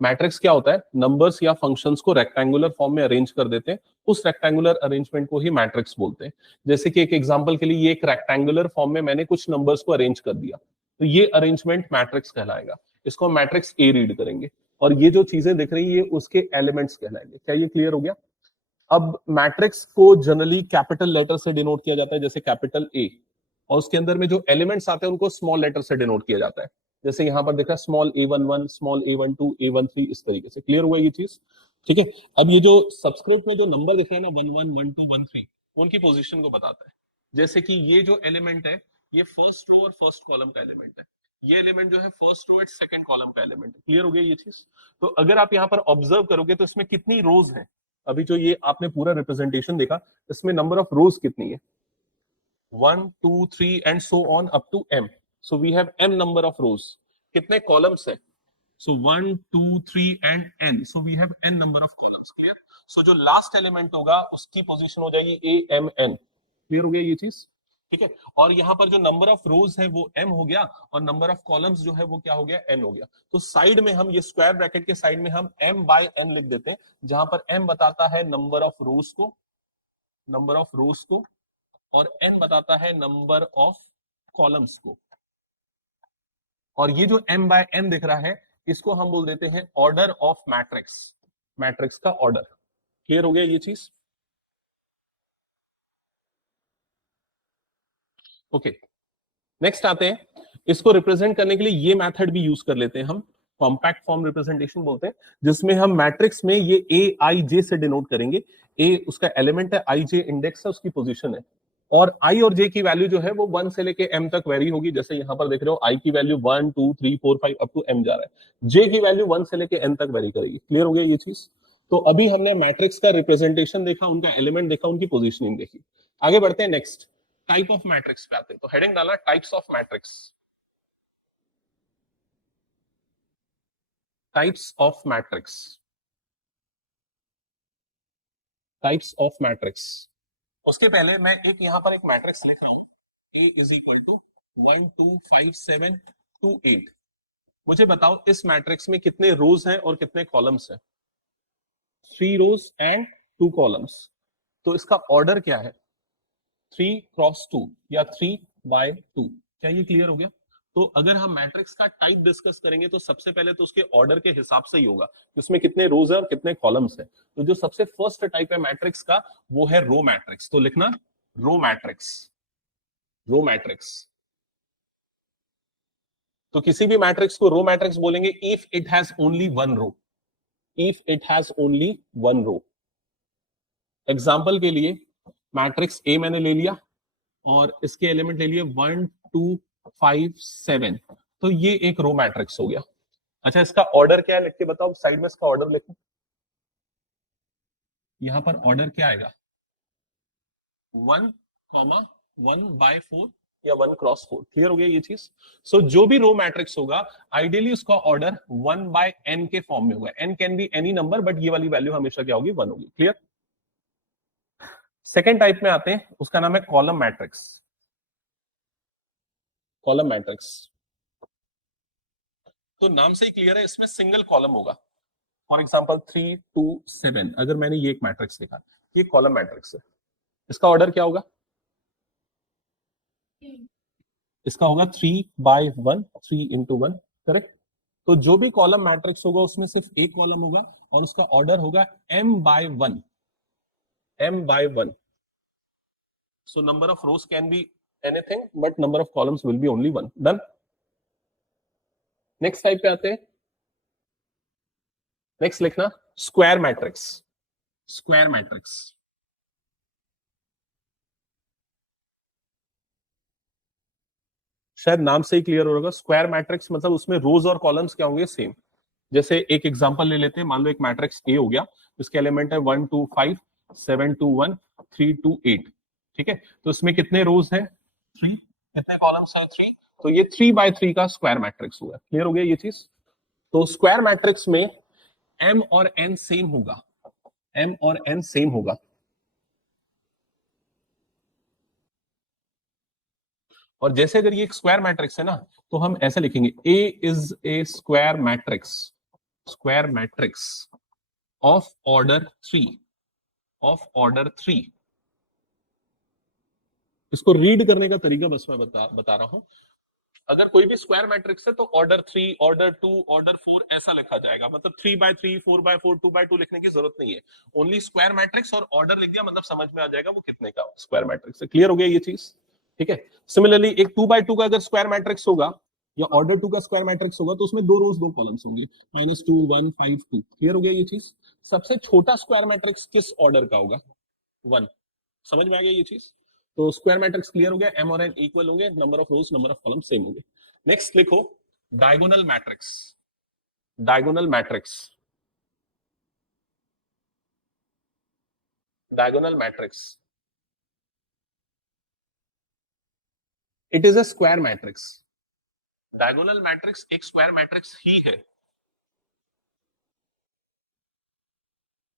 Matrix क्या होता है, नंबर्स या फंक्शंस को रेक्टेंगुलर फॉर्म में अरेंज कर देते हैं, उस रेक्टेंगुलर अरेंजमेंट को ही मैट्रिक्स बोलते हैं। जैसे कि एक एग्जांपल के लिए ये एक रेक्टेंगुलर फॉर्म में मैंने कुछ नंबर्स को अरेंज कर दिया, तो ये अरेंजमेंट मैट्रिक्स कहलाएगा। इसको हम मैट्रिक्स ए रीड करेंगे, और ये जो चीजें दिख रही है ये उसके एलिमेंट्स कहलाएंगे। क्या ये क्लियर हो गया? अब मैट्रिक्स को जनरली कैपिटल लेटर से डिनोट किया जाता है, जैसे कैपिटल ए, और उसके अंदर में जो एलिमेंट्स आते हैं उनको स्मॉल लेटर से डिनोट किया जाता है, जैसे यहां पर देखा small a11, small a12, a13, इस तरीके से। क्लियर हुआ ये चीज? ठीक है। अब ये जो सबस्क्रिप्ट में जो नंबर दिख रहा है ना, 11, 12, 13, उनकी पोजीशन को बताता है। जैसे कि ये जो एलिमेंट है ये फर्स्ट रो और फर्स्ट कॉलम का एलिमेंट है, ये एलिमेंट जो है first row and second column का एलिमेंट है। क्लियर हो गया ये चीज? तो अगर आप यहाँ पर ऑब्जर्व करोगे तो इसमें कितनी रोज है, अभी जो ये आपने पूरा रिप्रेजेंटेशन देखा, इसमें नंबर ऑफ रोज कितनी है? 1, 2, 3 and so on up to m. So we have m number of rows. कितने कॉलम्स है? So 1, 2, 3 and n. So we have n number of columns. Clear? So जो लास्ट एलिमेंट होगा उसकी position हो जाएगी a m n. Clear हो गया ये चीज? ठीक है। और यहाँ पर जो नंबर ऑफ रोज है वो m हो गया, और नंबर ऑफ कॉलम्स जो है वो क्या हो गया? n हो गया। तो साइड में हम ये स्क्वायर ब्रैकेट के साइड में हम m by n लिख देते हैं, जहां पर m बताता है नंबर ऑफ रोज को, नंबर ऑफ रोज को, और n बताता है नंबर ऑफ कॉलम्स को। और ये जो m by n दिख रहा है इसको हम बोल देते हैं ऑर्डर ऑफ मैट्रिक्स, मैट्रिक्स का ऑर्डर। क्लियर हो गया ये चीज? ओके, नेक्स्ट आते हैं, इसको रिप्रेजेंट करने के लिए ये मेथड भी यूज कर लेते हैं हम, कॉम्पैक्ट फॉर्म रिप्रेजेंटेशन बोलते हैं, जिसमें हम मैट्रिक्स में ये ए आई जे से डिनोट करेंगे। ए उसका एलिमेंट है, आई जे इंडेक्स है, उसकी पोजीशन है, और आई और जे की वैल्यू जो है वो 1 से लेके m तक वेरी होगी। जैसे यहां पर देख रहे हो आई की वैल्यू 1, 2, 3, 4, 5 अप टू m जा रहा है, जे की वैल्यू 1 से लेके n तक वेरी करेगी। क्लियर हो गया ये चीज? तो अभी हमने मैट्रिक्स का रिप्रेजेंटेशन देखा, उनका एलिमेंट देखा, उनकी पोजीशनिंग देखी। आगे बढ़ते हैं, नेक्स्ट टाइप ऑफ मैट्रिक्स पे आते हैं। तो हेडिंग डाला types of matrix, types of matrix, types of matrix. उसके पहले मैं एक यहां पर एक मैट्रिक्स लिख रहा हूं, A इज इक्वल टू 1, 2, 5, 7, 2, 8। मुझे बताओ इस मैट्रिक्स में कितने रोज हैं और कितने कॉलम्स हैं? 3 रोज एंड 2 कॉलम्स। तो इसका ऑर्डर क्या है? 3 क्रॉस 2 या 3 बाय 2। क्या ये क्लियर हो गया? तो अगर हम मैट्रिक्स का टाइप डिस्कस करेंगे तो सबसे पहले तो उसके ऑर्डर के हिसाब से ही होगा, उसमें कितने रोज है और कितने कॉलम्स है। तो जो सबसे फर्स्ट टाइप है मैट्रिक्स का वो है रो मैट्रिक्स। तो लिखना रो मैट्रिक्स, रो मैट्रिक्स। तो किसी भी मैट्रिक्स को रो मैट्रिक्स बोलेंगे if it has only one row, if it has only one row. Example के लिए मैट्रिक्स ए मैंने ले लिया और इसके एलिमेंट ले लिए 1, 2, 5, 7, तो ये एक रो मैट्रिक्स हो गया। अच्छा, इसका ऑर्डर क्या है लिख के बताओ, साइड में इसका ऑर्डर लिखो। यहां पर ऑर्डर क्या आएगा? 1, 1/4 या 1 क्रॉस 4। क्लियर हो गया ये चीज? सो जो भी रो मैट्रिक्स होगा आइडियली उसका ऑर्डर 1/n के फॉर्म में होगा। n can be any number, but ये वाली वैल्यू हमेशा क्या होगी? 1 होगी। क्लियर? सेकेंड टाइप में आते हैं, उसका नाम है कॉलम मैट्रिक्स, कॉलम मैट्रिक्स। तो नाम से ही क्लियर है, इसमें सिंगल कॉलम होगा। फॉर एग्जाम्पल 3, 2, 7, अगर मैंने ये एक मैट्रिक्स लिखा, ये कॉलम मैट्रिक्स है, इसका ऑर्डर क्या होगा? इसका होगा 3/1, 3 into 1। करेक्ट? तो जो भी कॉलम मैट्रिक्स होगा उसमें सिर्फ एक कॉलम होगा और उसका ऑर्डर होगा m/1, m/1। So number of rows can be anything, but number of columns will be only 1. Done? Next type पे आते हैं, नेक्स्ट लिखना स्क्वायर मैट्रिक्स, स्क्वायर मैट्रिक्स। शायद नाम से ही क्लियर हो होगा, स्क्वायर मैट्रिक्स मतलब उसमें रोज और कॉलम्स क्या होंगे? सेम। जैसे एक एग्जांपल ले लेते हैं, मान लो एक मैट्रिक्स ए हो गया, इसके एलिमेंट है 1, 2, 5, 7, 2, 1, 3, 2, 8। ठीक है, तो इसमें कितने रोज हैं? 3। कितने कॉलम्स हैं? 3। तो ये 3/3 का स्क्वायर मैट्रिक्स हुआ। क्लियर हो गया ये चीज? तो स्क्वायर मैट्रिक्स में m और n सेम होगा, m और n सेम होगा। और जैसे अगर ये एक स्क्वायर मैट्रिक्स है ना, तो हम ऐसा लिखेंगे A is a square matrix, square matrix of order 3 इसको रीड करने का तरीका बस मैं बता रहा हूं। अगर कोई भी स्क्वायर मैट्रिक्स है तो ऑर्डर 3, ऑर्डर 2, ऑर्डर 4 ऐसा लिखा जाएगा। मतलब 3x3, 4x4, 2x2 लिखने की जरूरत नहीं है। ओनली स्क्वायर मैट्रिक्स और ऑर्डर लिख दिया, मतलब समझ में आ जाएगा वो कितने का स्क्वायर मैट्रिक्स है। क्लियर हो गया ये चीज? ठीक है। सिमिलरली एक 2x2 का अगर स्क्वायर मैट्रिक्स होगा या ऑर्डर 2 का स्क्वायर मैट्रिक्स होगा तो उसमें 2 रोज 2 कॉलम्स होंगे, -2 1 5 2। क्लियर हो गया ये चीज? सबसे छोटा स्क्वायर मैट्रिक्स किस ऑर्डर का होगा? 1। समझ में आ गया ये चीज? तो स्क्वायर मैट्रिक्स क्लियर हो गया। एम और एन इक्वल होंगे, number of rose number of column same होंगे। नेक्स्ट लिखो diagonal matrix. Diagonal matrix, diagonal matrix, it is a square matrix. Diagonal matrix एक स्क्वायर मैट्रिक्स ही है।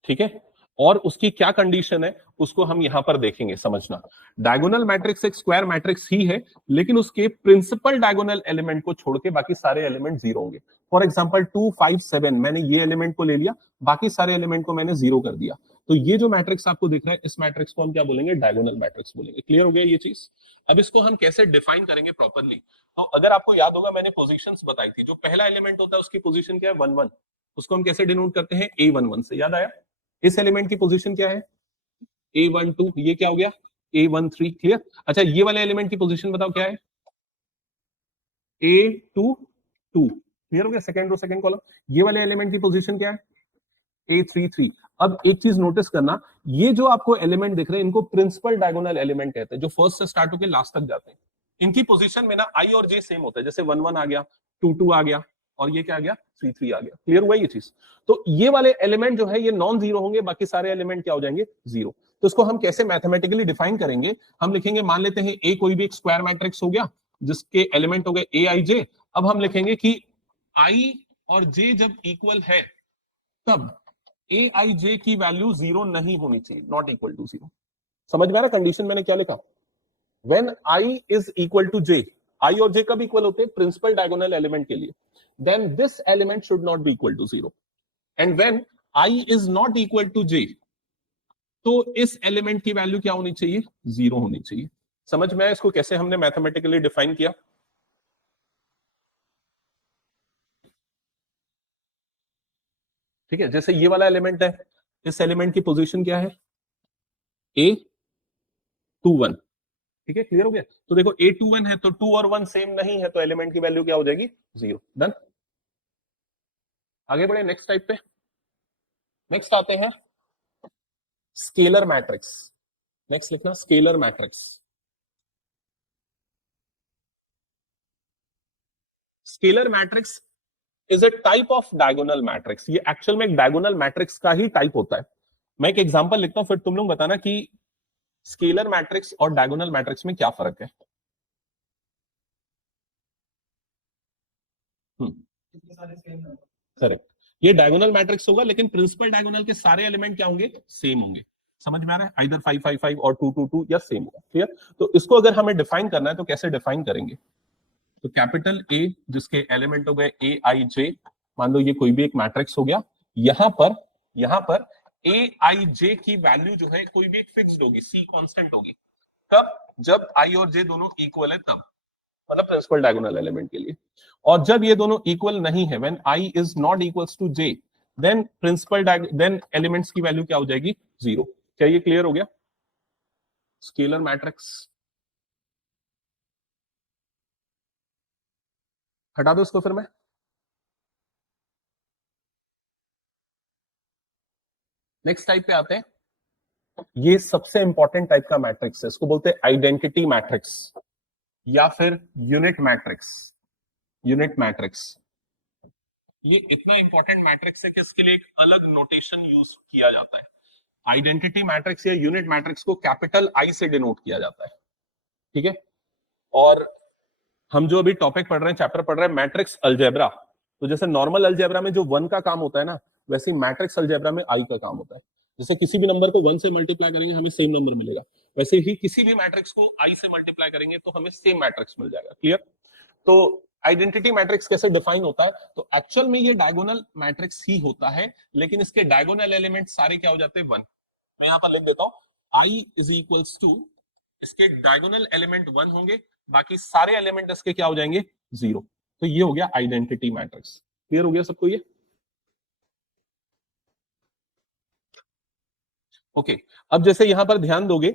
ठीक है। और उसकी क्या कंडीशन है उसको हम यहां पर देखेंगे, समझना। डायगोनल मैट्रिक्स एक स्क्वायर मैट्रिक्स ही है, लेकिन उसके प्रिंसिपल डायगोनल एलिमेंट को छोड़ के बाकी सारे एलिमेंट जीरो होंगे। फॉर एग्जांपल 2 5 7, मैंने ये एलिमेंट को ले लिया, बाकी सारे एलिमेंट को मैंने जीरो कर दिया, तो ये जो मैट्रिक्स आपको दिख रहा है इस मैट्रिक्स को हम क्या बोलेंगे? डायगोनल मैट्रिक्स बोलेंगे। क्लियर हो गया ये चीज? अब इसको हम कैसे डिफाइन करेंगे प्रॉपरली? तो अगर आपको याद होगा मैंने पोजीशंस बताई थी। जो पहला एलिमेंट होता है उसकी पोजीशन क्या है? 1 1। उसको हम कैसे डिनोट करते हैं? A11 से। याद आया? इस एलिमेंट की पोजीशन क्या है? A12। ये क्या हो गया? A13। क्लियर? अच्छा, ये वाले एलिमेंट की पोजीशन बताओ क्या है? A22। क्लियर हो गया? Second row second column. ये वाले एलिमेंट की पोजीशन क्या है? A33। अब एक चीज नोटिस करना, ये जो आपको एलिमेंट दिख रहे हैं इनको प्रिंसिपल डायगोनल एलिमेंट कहते हैं, जो फर्स्ट से स्टार्ट होकर लास्ट तक जाते हैं। इनकी पोजीशन में ना I और J सेम होता है। जैसे 1 1 आ गया, 2 2 आ गया, और ये क्या आ गया? 3 3 आ गया। क्लियर हुआ ये चीज? तो ये वाले एलिमेंट जो है ये नॉन जीरो होंगे, बाकी सारे एलिमेंट क्या हो जाएंगे? जीरो। तो इसको हम कैसे मैथमेटिकली डिफाइन करेंगे? हम लिखेंगे, मान लेते हैं ए कोई भी एक स्क्वायर मैट्रिक्स हो गया जिसके एलिमेंट हो गए A I J। अब हम लिखेंगे कि I और J जब इक्वल है तब A I J की वैल्यू जीरो नहीं होनी चाहिए, नॉट इक्वल टू जीरो। समझ में आ रहा कंडीशन मैंने क्या लिखा? When I is equal to J, I और J कब इक्वल होते हैं? प्रिंसिपल डायगोनल एलिमेंट के लिए। then this element should not be equal to 0, and when I is not equal to J, तो इस एलिमेंट की वैल्यू क्या होनी चाहिए? जीरो होनी चाहिए। समझ में आया इसको कैसे हमने मैथमेटिकली डिफाइन किया? ठीक है। जैसे ये वाला एलिमेंट है, इस एलिमेंट की पोजीशन क्या है? A21। ठीक है, क्लियर हो गया? तो देखो A21 है तो 2 और 1 सेम नहीं है, तो एलिमेंट की वैल्यू क्या हो जाएगी? जीरो। डन। आगे बढ़े नेक्स्ट टाइप पे। नेक्स्ट आते हैं स्केलर मैट्रिक्स। नेक्स्ट लिखना scalar matrix. Scalar matrix is a type of diagonal matrix. ये एक्चुअल में एक डायगोनल मैट्रिक्स का ही टाइप होता है। मैं एक एग्जांपल लिखता हूं, फिर तुम लोग बताना कि स्केलर मैट्रिक्स और डायगोनल मैट्रिक्स में क्या फर्क है। करेक्ट। ये डायगोनल मैट्रिक्स होगा, लेकिन प्रिंसिपल डायगोनल के सारे एलिमेंट क्या होंगे? सेम होंगे। समझ में आ रहा है? आइदर 5 5 5 और 2 2 2 या सेम होगा। क्लियर? तो इसको अगर हमें डिफाइन करना है तो कैसे डिफाइन करेंगे? तो कैपिटल ए जिसके एलिमेंट हो गए A I J, मान लो ये कोई भी एक मैट्रिक्स हो गया। यहां पर A I J की वैल्यू जो है कोई भी एक फिक्स्ड होगी, C कांस्टेंट होगी। कब? जब I और J दोनों इक्वल है तब, मतलब प्रिंसिपल डायगोनल एलिमेंट के लिए। और जब ये दोनों इक्वल नहीं है, when I is not equals to J, then elements की वैल्यू क्या हो जाएगी? जीरो। क्या ये क्लियर हो गया? स्केलर मैट्रिक्स हटा दो इसको फिर मैं। नेक्स्ट टाइप पे आते हैं। ये सबसे इंपॉर्टेंट टाइप का मैट्रिक्स है, इसको बोलते हैं आइडेंटिटी मैट्रिक्स या फिर यूनिट मैट्रिक्स। यूनिट मैट्रिक्स ये इतना इंपॉर्टेंट मैट्रिक्स है कि इसके लिए एक अलग नोटेशन यूज किया जाता है। आइडेंटिटी मैट्रिक्स या यूनिट मैट्रिक्स को कैपिटल आई से डिनोट किया जाता है। ठीक है। और हम जो अभी टॉपिक पढ़ रहे हैं, चैप्टर पढ़ रहे हैं मैट्रिक्स अलजेब्रा, तो जैसे नॉर्मल अलजेब्रा में जो 1 का काम होता है ना, वैसे ही मैट्रिक्स अलजेब्रा में आई का काम होता है। जैसे किसी भी नंबर को 1 से मल्टीप्लाई करेंगे हमें सेम नंबर मिलेगा, वैसे ही किसी भी मैट्रिक्स को आई से मल्टीप्लाई करेंगे तो हमें सेम मैट्रिक्स मिल जाएगा। क्लियर? तो आइडेंटिटी मैट्रिक्स कैसे डिफाइन होता है? तो एक्चुअल में ये डायगोनल मैट्रिक्स ही होता है, लेकिन इसके डायगोनल एलिमेंट सारे क्या हो जाते हैं? 1। मैं यहां पर लिख देता हूं आई इज इक्वल्स टू, इसके डायगोनल एलिमेंट 1 होंगे, बाकी सारे एलिमेंट इसके क्या हो जाएंगे? 0। तो ये हो गया आइडेंटिटी मैट्रिक्स। क्लियर हो गया सबको ये? ओके। अब जैसे यहां पर ध्यान दोगे,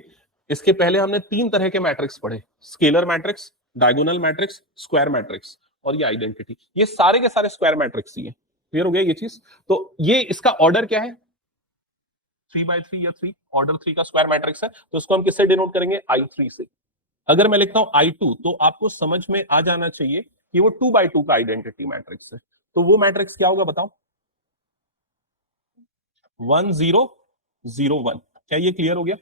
इसके पहले हमने 3 तरह के मैट्रिक्स पढ़े, scalar matrix, diagonal matrix, square matrix, और ये आइडेंटिटी। ये सारे के सारे स्क्वायर मैट्रिक्स ही है। क्लियर हो गया ये चीज? तो ये इसका ऑर्डर क्या है? 3 by 3 या 3, ऑर्डर 3 का स्क्वायर मैट्रिक्स है। तो इसको हम किससे डिनोट करेंगे? I3 से। अगर मैं लिखता हूं I2, तो आपको समझ में आ जाना चाहिए कि वो 2 by 2 का आइडेंटिटी मैट्रिक्स है। तो वो मैट्रिक्स क्या होगा बताओ? 1 0 0 1। क्या ये क्लियर हो गया?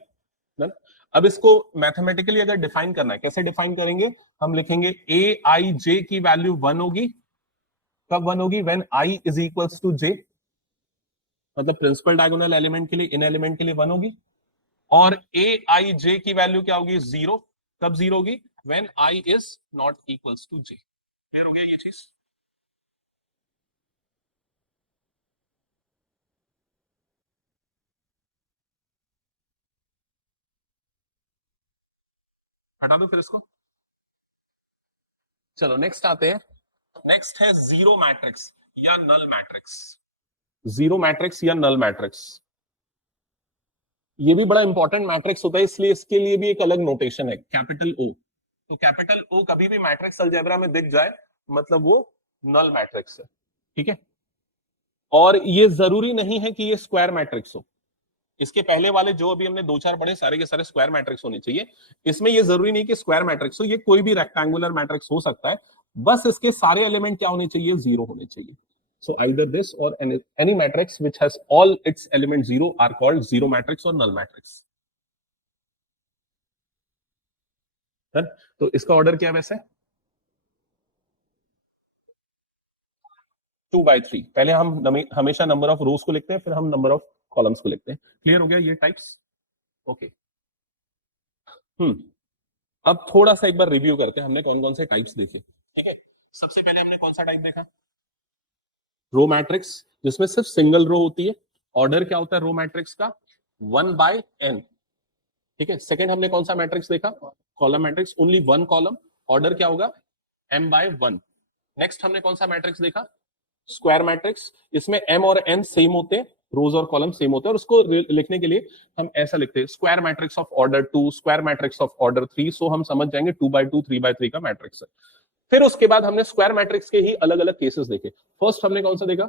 Done? अब इसको मैथमेटिकली अगर डिफाइन करना है, कैसे डिफाइन करेंगे? हम लिखेंगे ए आई जे की वैल्यू 1 होगी। कब 1 होगी? When I is equals to J. मतलब प्रिंसिपल डायगोनल एलिमेंट के लिए, इन एलिमेंट के लिए 1 होगी। और ए आई जे की वैल्यू क्या होगी? 0। कब 0 होगी? When I is not equals to J. Clear हो गया ये चीज? हटा दो फिर इसको। चलो नेक्स्ट आते हैं। नेक्स्ट है जीरो मैट्रिक्स या नल मैट्रिक्स। जीरो मैट्रिक्स या नल मैट्रिक्स, ये भी बड़ा इंपॉर्टेंट मैट्रिक्स होता है, इसलिए इसके लिए भी एक अलग नोटेशन है, कैपिटल ओ। तो कैपिटल ओ कभी भी मैट्रिक्स अलजेब्रा में दिख जाए, मतलब वो नल मैट्रिक्स है। ठीक है? और ये जरूरी नहीं है कि ये स्क्वायर मैट्रिक्स हो। इसके पहले वाले जो अभी हमने 2 4 पढ़े, सारे के सारे स्क्वायर मैट्रिक्स होने चाहिए। इसमें ये जरूरी नहीं कि स्क्वायर मैट्रिक्स हो, ये कोई भी रेक्टेंगुलर मैट्रिक्स हो सकता है। बस इसके सारे एलिमेंट क्या होने चाहिए? 0 होने चाहिए। So either this or any matrix which has all its elements 0 are called zero matrix or null matrix. तो इसका ऑर्डर क्या है वैसे? 2 by 3। पहले हम हमेशा नंबर ऑफ रोज को लिखते हैं, फिर हम नंबर ऑफ कॉलम्स को लिखते हैं। क्लियर हो गया ये टाइप्स? ओके। हम्म। अब थोड़ा सा एक बार रिव्यू करते हैं, हमने कौन कौन से टाइप्स देखे। ठीक है? सबसे पहले हमने कौन सा टाइप देखा? रो मैट्रिक्स, जिसमें सिर्फ सिंगल रो होती है। ऑर्डर क्या होता है रो मैट्रिक्स का? 1/n। ठीक है? सेकंड हमने कौन सा मैट्रिक्स देखा? Column matrix, only 1 column. Order क्या होगा? m/1। नेक्स्ट हमने कौन सा मैट्रिक्स देखा? Square matrix. इसमें m और n सेम होते हैं, रोज और कॉलम सेम होते हैं, और उसको लिखने के लिए हम ऐसा लिखते हैं, square matrix of order 2, square matrix of order 3। सो हम समझ जाएंगे 2 by 2 3 by 3 का मैट्रिक्स है। फिर उसके बाद हमने स्क्वायर मैट्रिक्स के ही अलग अलग केसेस देखे। फर्स्ट हमने कौन सा देखा?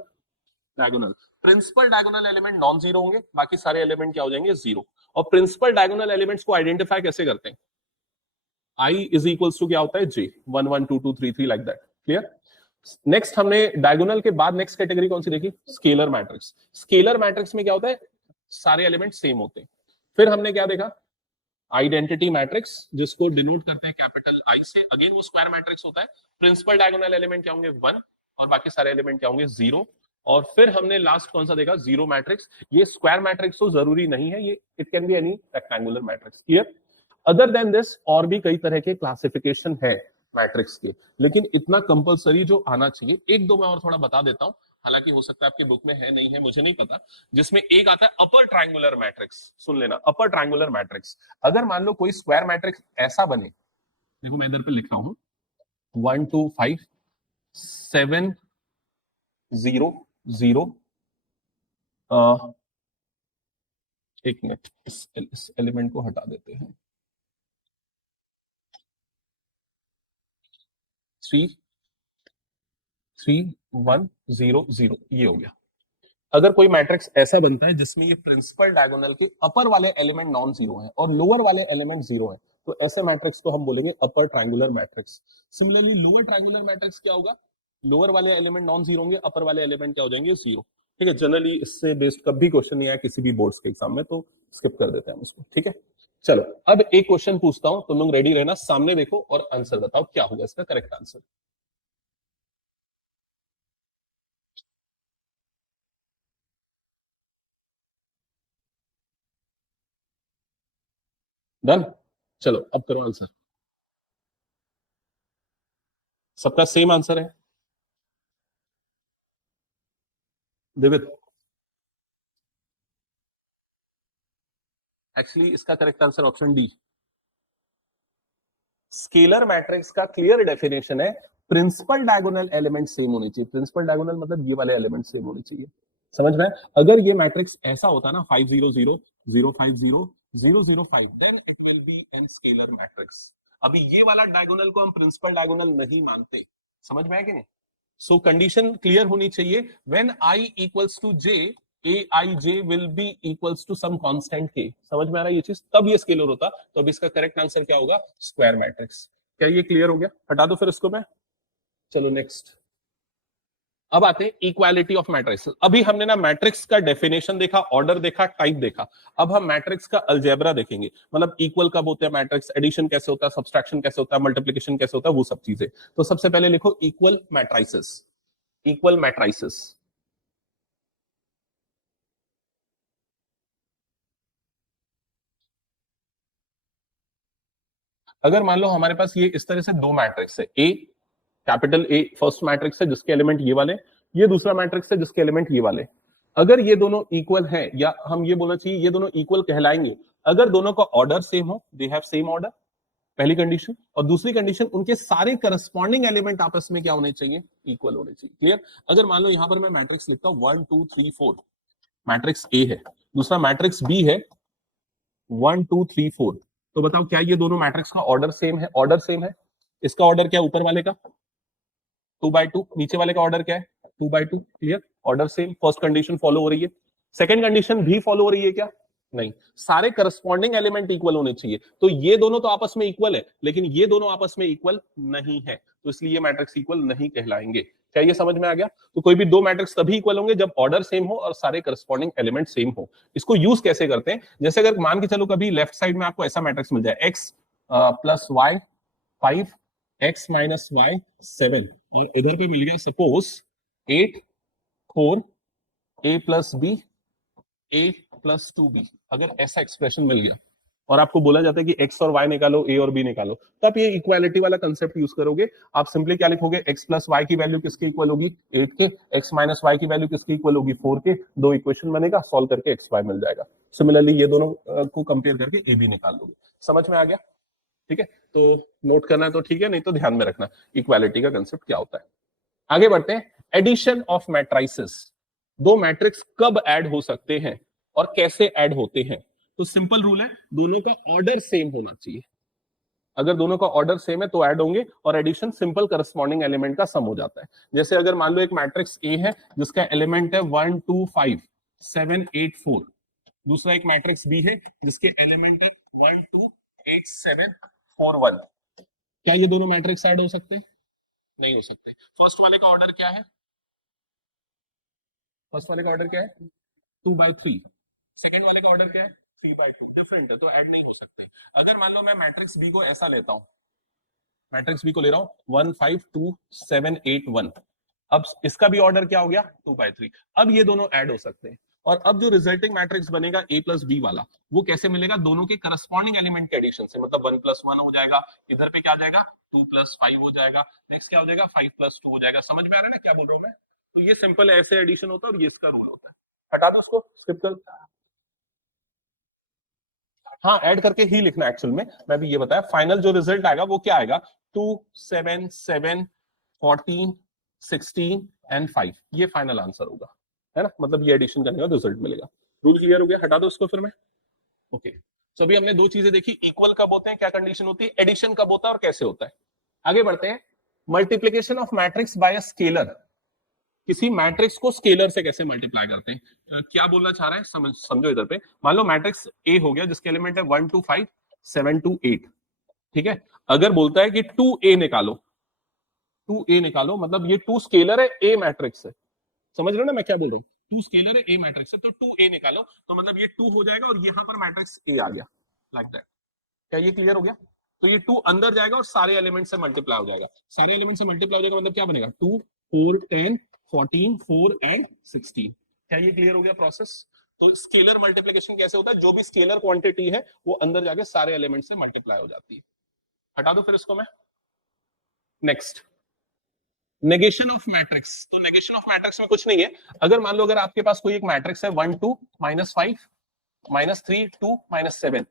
Diagonal. Principal diagonal element non zero होंगे, बाकी सारे एलिमेंट क्या हो जाएंगे? 0। और प्रिंसिपल डायगोनल एलिमेंट्स को आइडेंटिफाई कैसे करते हैं? आई इज इक्वल्स टू क्या होता है? जे। 1 1 2 2 3 3 लाइक दैट। क्लियर? नेक्स्ट हमने डायगोनल के बाद नेक्स्ट कैटेगरी कौन सी देखी? Scalar matrix. स्केलर मैट्रिक्स में क्या होता है? सारे एलिमेंट सेम होते हैं। फिर हमने क्या देखा? आइडेंटिटी मैट्रिक्स, जिसको डिनोट करते हैं कैपिटल आई से। अगेन वो स्क्वायर मैट्रिक्स होता है। प्रिंसिपल डायगोनल एलिमेंट क्या होंगे? 1। और बाकी सारे एलिमेंट क्या होंगे? 0। और फिर हमने लास्ट कौन सा देखा? Zero matrix. ये स्क्वायर मैट्रिक्स तो जरूरी नहीं है, ये it can be any rectangular matrix. Clear? Other than this और भी कई तरह के क्लासिफिकेशन है मैट्रिक्स के, लेकिन इतना कंपलसरी जो आना चाहिए, एक दो मैं और थोड़ा बता देता हूं, हालांकि हो सकता है आपके बुक में है नहीं है मुझे नहीं पता। जिसमें एक आता है अपर ट्रायंगुलर मैट्रिक्स। सुन लेना, अपर ट्रायंगुलर मैट्रिक्स। अगर मान लो कोई स्क्वायर मैट्रिक्स ऐसा बने, देखो मैं इधर पे लिख रहा हूं, 1 2 5 7 0 0। एक मिनट, इस एलिमेंट को हटा देते हैं। 3 3 1 0 0, ये हो गया। अगर कोई मैट्रिक्स ऐसा बनता है जिसमें ये प्रिंसिपल डायगोनल के अपर वाले एलिमेंट नॉन जीरो है और लोअर वाले एलिमेंट जीरो है, तो ऐसे मैट्रिक्स को हम बोलेंगे upper triangular matrix. Similarly lower triangular matrix क्या होगा? लोअर वाले एलिमेंट नॉन जीरो होंगे, अपर वाले एलिमेंट क्या हो जाएंगे? 0। ठीक है? जनरली इससे बेस्ड कभी क्वेश्चन नहीं आया किसी भी बोर्ड्स के एग्जाम में, तो स्किप कर देते हैं उसको। ठीक है? चलो अब एक क्वेश्चन पूछता हूं, तुम लोग रेडी रहना, सामने देखो और आंसर बताओ क्या होगा इसका करेक्ट आंसर। डन? चलो अब करो आंसर। सबका सेम आंसर है दिवित? एक्चुअली इसका correct answer option D. Scalar matrix का क्लियर डेफिनेशन है प्रिंसिपल डायगोनल एलिमेंट सेम होनी चाहिए। प्रिंसिपल डायगोनल मतलब ये वाले एलिमेंट सेम होने चाहिए। समझ में? अगर ये मैट्रिक्स ऐसा होता ना 5 0 0 0 5 0 0 0 5 then it will be an scalar matrix. अभी ये वाला डायगोनल को हम प्रिंसिपल डायगोनल नहीं मानते। समझ में आया कि नहीं? सो कंडीशन क्लियर होनी चाहिए when i equals to j aij will be equals to some constant k। समझ में आ रहा है ये चीज? तब ये स्केलर होता। तो अब इसका करेक्ट आंसर क्या होगा? Square matrix. क्या ये क्लियर हो गया? हटा दो फिर इसको मैं। चलो नेक्स्ट। अब आते हैं इक्वालिटी ऑफ मैट्रिक्स। अभी हमने ना मैट्रिक्स का डेफिनेशन देखा, ऑर्डर देखा, टाइप देखा। अब हम मैट्रिक्स का अलजेब्रा देखेंगे, मतलब इक्वल कब होते हैं मैट्रिक्स, एडिशन कैसे होता है, सब्सट्रैक्शन कैसे होता है, मल्टीप्लिकेशन कैसे होता है, वो सब चीजें। तो सबसे पहले लिखो इक्वल मैट्रिसेस। इक्वल मैट्रिसेस अगर मान लो हमारे पास ये इस तरह से दो मैट्रिक्स है, ए कैपिटल ए फर्स्ट मैट्रिक्स है जिसके एलिमेंट ये वाले, ये दूसरा मैट्रिक्स है जिसके एलिमेंट ये वाले। अगर ये दोनों इक्वल हैं, या हम ये बोलना चाहिए ये दोनों इक्वल कहलाएंगे अगर दोनों का ऑर्डर सेम हो, दे हैव सेम ऑर्डर, पहली कंडीशन। और दूसरी कंडीशन उनके सारे करस्पॉन्डिंग एलिमेंट आपस में क्या होने चाहिए? इक्वल होने चाहिए। क्लियर? अगर मान लो यहां पर मैं मैट्रिक्स लिखता हूं 1 2 3 4, मैट्रिक्स ए है, दूसरा मैट्रिक्स बी है 1 2 3 4, तो बताओ क्या ये दोनों मैट्रिक्स का ऑर्डर सेम है? ऑर्डर सेम है। इसका ऑर्डर क्या, ऊपर वाले का 2/2, नीचे वाले का ऑर्डर क्या है? 2/2। Clear? Order same, first condition follow हो रही है। सेकंड कंडीशन भी फॉलो हो रही है क्या? नहीं। सारे करस्पॉन्डिंग एलिमेंट इक्वल होने चाहिए। तो ये दोनों तो आपस में इक्वल है, लेकिन ये दोनों आपस में इक्वल नहीं है, तो इसलिए ये मैट्रिक्स इक्वल नहीं कहलाएंगे। क्या ये समझ में आ गया? तो कोई भी दो मैट्रिक्स तभी इक्वल होंगे जब ऑर्डर सेम हो और सारे करस्पॉन्डिंग एलिमेंट सेम हो। इसको यूज कैसे करते हैं? जैसे अगर मान के चलो कभी लेफ्ट साइड में आपको ऐसा मैट्रिक्स मिल जाए x plus y 5 x minus y 7, और इधर पे मिल गया suppose 8 4 a plus b 8 plus 2b। अगर ऐसा एक्सप्रेशन मिल गया और आपको बोला जाता है कि x और y निकालो, a और b निकालो, तो आप ये इक्वालिटी वाला कंसेप्ट यूज करोगे। आप सिंपली क्या लिखोगे? x प्लस वाई की वैल्यू किसके इक्वल होगी? 8 के। x माइनस वाई की वैल्यू किसके इक्वल होगी? 4 के। दो इक्वेशन बनेगा, सॉल्व करके x y मिल जाएगा। सिमिलरली ये दोनों को कंपेयर करके a b निकाल लोगे। समझ में आ गया? ठीक है, तो नोट करना है तो ठीक है, नहीं तो ध्यान में रखना इक्वालिटी का कंसेप्ट क्या होता है। आगे बढ़ते हैं। Addition of matrices. दो मैट्रिक्स कब ऐड हो सकते हैं और कैसे ऐड होते हैं? तो सिंपल रूल है, दोनों का ऑर्डर सेम होना चाहिए। अगर दोनों का ऑर्डर सेम है तो ऐड होंगे, और एडिशन सिंपल करस्पॉन्डिंग एलिमेंट का सम हो जाता है। जैसे अगर मान लो एक मैट्रिक्स ए है जिसका एलिमेंट है 1 2 5 7 8 4, दूसरा एक मैट्रिक्स बी है जिसके एलिमेंट है 1 2 8 7 4 1। क्या ये दोनों मैट्रिक्स ऐड हो सकते हैं? नहीं हो सकते। फर्स्ट वाले का ऑर्डर क्या है? फर्स्ट वाले का ऑर्डर क्या है? 2/3। सेकंड वाले का ऑर्डर क्या है? 3/2। डिफरेंट है तो ऐड नहीं हो सकते। अगर मान लो मैं मैट्रिक्स बी को ऐसा लेता हूं, मैट्रिक्स बी को ले रहा हूं 1 5 2 7 8 1, अब इसका भी ऑर्डर क्या हो गया? 2/3। अब ये दोनों ऐड हो सकते हैं। और अब जो रिजल्टिंग मैट्रिक्स बनेगा a प्लस बी वाला, वो कैसे मिलेगा? दोनों के करस्पॉन्डिंग एलिमेंट के एडिशन से, मतलब 1 + 1 हो जाएगा, इधर पे क्या आ जाएगा? 2 + 5 हो जाएगा, नेक्स्ट क्या हो जाएगा? 5 + 2 हो जाएगा। समझ में आ रहा है ना क्या बोल रहा हूं मैं? तो ये सिंपल ऐसे एडिशन होता है और ये इसका रूल होता है। हटा दो उसको, स्किप कर। हाँ, ऐड करके ही लिखना एक्चुअल में, मैं भी ये बताया। फाइनल जो रिजल्ट आएगा वो क्या आएगा? 2 7 7 14 16 एंड 5, ये फाइनल आंसर होगा, है ना? मतलब ये एडिशन करने का रिजल्ट मिलेगा। रूल क्लियर हो गया? हटा दो उसको फिर मैं। ओके, तो अभी हमने दो चीजें देखी, इक्वल कब होते हैं, क्या कंडीशन होती है, एडिशन कब होता है और कैसे होता है। आगे बढ़ते हैं। Multiplication of matrix bye a scalar. किसी मैट्रिक्स को स्केलर से कैसे मल्टीप्लाई करते हैं? क्या बोलना चाह रहा है समझो इधर पे। मान लो मैट्रिक्स ए हो गया जिसके एलिमेंट है 1 2 5 7 2 8। ठीक है, अगर बोलता है कि 2a निकालो, 2a निकालो, मतलब ये 2 स्केलर है, ए मैट्रिक्स है। समझ रहे हो ना मैं क्या बोल रहा हूँ? 2 स्केलर है, ए मैट्रिक्स है, तो 2a निकालो, तो मतलब ये 2 हो जाएगा और यहां पर मैट्रिक्स ए आ गया, लाइक दैट। क्या ये क्लियर हो गया? तो ये 2 अंदर जाएगा और सारे एलिमेंट से मल्टीप्लाई हो जाएगा। सारे एलिमेंट से मल्टीप्लाई हो जाएगा मतलब क्या बनेगा? 2 4 10 14 4 एंड 16। क्या ये क्लियर हो गया प्रोसेस? तो स्केलर मल्टीप्लिकेशन कैसे होता है? जो भी स्केलर क्वांटिटी है वो अंदर जाके सारे एलिमेंट से मल्टीप्लाई हो जाती है। हटा दो फिर इसको मैं। नेक्स्ट, नेगेशन ऑफ मैट्रिक्स, तो नेगेशन ऑफ मैट्रिक्स में कुछ नहीं है। अगर मान लो अगर आपके पास कोई एक मैट्रिक्स है 1 2 -5 -3 2 -7,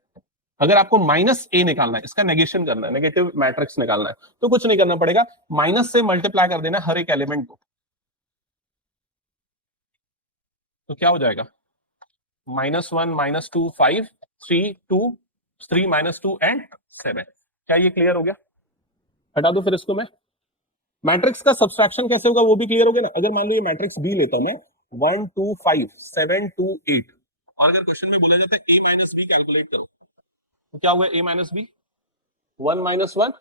अगर आपको माइनस ए निकालना है, इसका नेगेशन करना है, नेगेटिव मैट्रिक्स निकालना है, तो कुछ नहीं करना पड़ेगा, माइनस से मल्टीप्लाई कर देना हर एक एलिमेंट को, तो क्या हो जाएगा -1 -2 5 3 2 3 -2 एंड 7। क्या ये क्लियर हो गया? हटा दो फिर इसको मैं। मैट्रिक्स का सब्सट्रैक्शन कैसे होगा वो भी क्लियर हो गया ना। अगर मान लो ये मैट्रिक्स बी लेता हूं मैं 1 2 5 7 2 8, और अगर क्वेश्चन में बोला जाता है a माइनस बी कैलकुलेट करो, तो क्या होगा a minus b 1 -1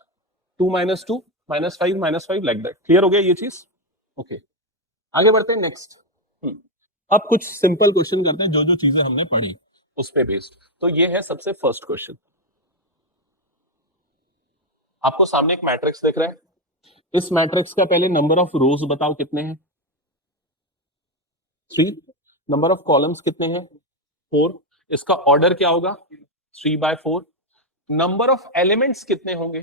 2 -2 -5 -5 like that. Clear हो गया ये चीज? ओके, आगे बढ़ते हैं नेक्स्ट। अब कुछ सिंपल क्वेश्चन करते हैं जो जो चीजें हमने पढ़ी उस पे बेस्ड। तो ये है सबसे फर्स्ट क्वेश्चन। आपको सामने एक मैट्रिक्स दिख रहा है, इस मैट्रिक्स का पहले नंबर ऑफ रोज बताओ कितने हैं? 3। नंबर ऑफ कॉलम्स कितने हैं? 4। इसका ऑर्डर क्या होगा? 3/4। नंबर ऑफ एलिमेंट्स कितने होंगे?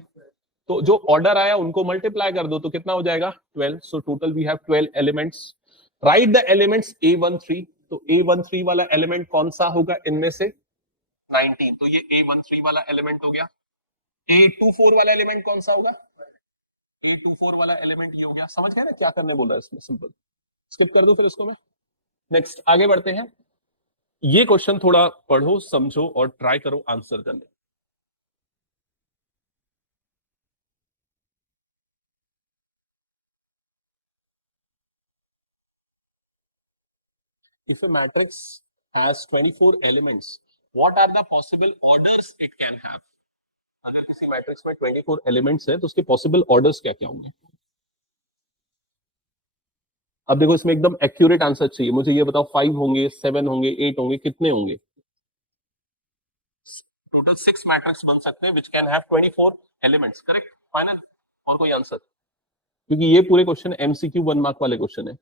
तो जो ऑर्डर आया उनको मल्टीप्लाई कर दो तो कितना हो जाएगा? 12। So total we have 12 elements. Write the elements A13। तो A13 वाला एलिमेंट कौन सा होगा इनमें से? 19। तो ये A13 वाला एलिमेंट हो गया। A24 वाला एलिमेंट कौन सा होगा? A24 वाला एलिमेंट ये हो गया। समझ गया ना क्या करने बोल रहा है इसमें? सिंपल, स्किप कर दो फिर इसको मैं। नेक्स्ट आगे बढ़ते हैं। ये क्वेश्चन थोड़ा पढ़ो समझो और ट्राई करो आंसर करने। If a matrix has 24 elements, what are the possible orders it can have? अगर किसी मैट्रिक्स में 24 एलिमेंट्स है तो उसके पॉसिबल ऑर्डर्स क्या क्या होंगे? अब देखो इसमें एकदम एक्यूरेट आंसर चाहिए मुझे। ये बताओ 5 होंगे, 7 होंगे, 8 होंगे, कितने होंगे? टोटल 6 मैट्रिक्स बन सकते हैं which can have 24 elements. Correct, final. और कोई आंसर? क्योंकि ये पूरे क्वेश्चन एमसीक्यू 1 मार्क वाले क्वेश्चन है।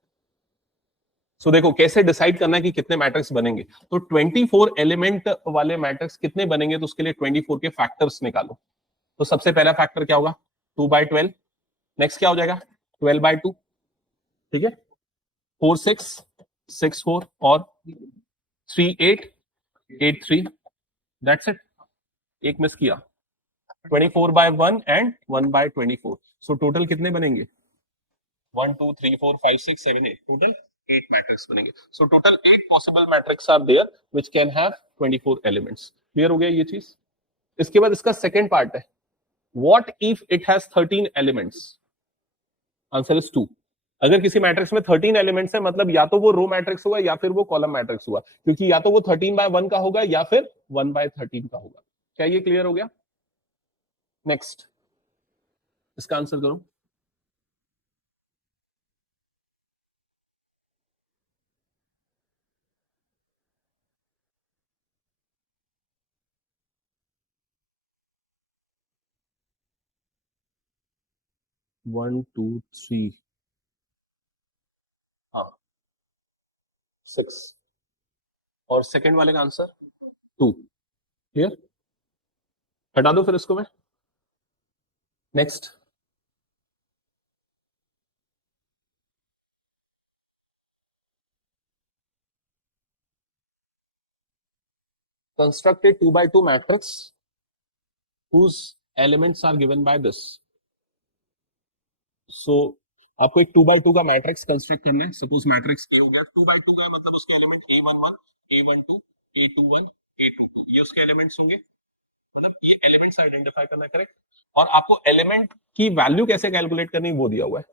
सो देखो कैसे डिसाइड करना है कि कितने मैट्रिक्स बनेंगे। तो 24 एलिमेंट वाले मैट्रिक्स कितने बनेंगे, तो उसके लिए 24 के फैक्टर्स निकालो। तो सबसे पहला फैक्टर क्या होगा? 2/12। नेक्स्ट क्या हो जाएगा? 12/2। ठीक है, 4 6 6 4 और 3 8 8 3। That's it. एक मिस किया, 24/1 एंड 1/24। सो टोटल कितने बनेंगे? 1 2 3 4 5 6 7 8। टोटल 8 मैट्रिक्स बनेंगे। So total 8 possible matrix are there which can have 24 elements. Clear हो गया ये चीज? इसके बाद इसका सेकंड पार्ट है, what if it has 13 elements? Answer is 2। अगर किसी मैट्रिक्स में 13 एलिमेंट्स है मतलब या तो वो रो मैट्रिक्स हुआ या फिर वो कॉलम मैट्रिक्स हुआ, क्योंकि या तो वो 13/1 का होगा या फिर 1/13 का होगा। क्या ये क्लियर हो गया? नेक्स्ट इसका आंसर करो। वन टू थ्री, हाँ 6। और सेकंड वाले का आंसर 2। क्लियर, हटा दो फिर इसको मैं। Next, construct a 2/2 matrix whose elements are given by this। सो आपको एक 2/2 का मैट्रिक्स कंस्ट्रक्ट करना है। सपोज मैट्रिक्स ए हो गया, 2/2 का मतलब उसके element A11 A12 A21 A22, ये उसके एलिमेंट्स होंगे। मतलब ये एलिमेंट्स आइडेंटिफाई करना है। करेक्ट। और आपको एलिमेंट की वैल्यू कैसे कैलकुलेट करनी वो दिया हुआ है।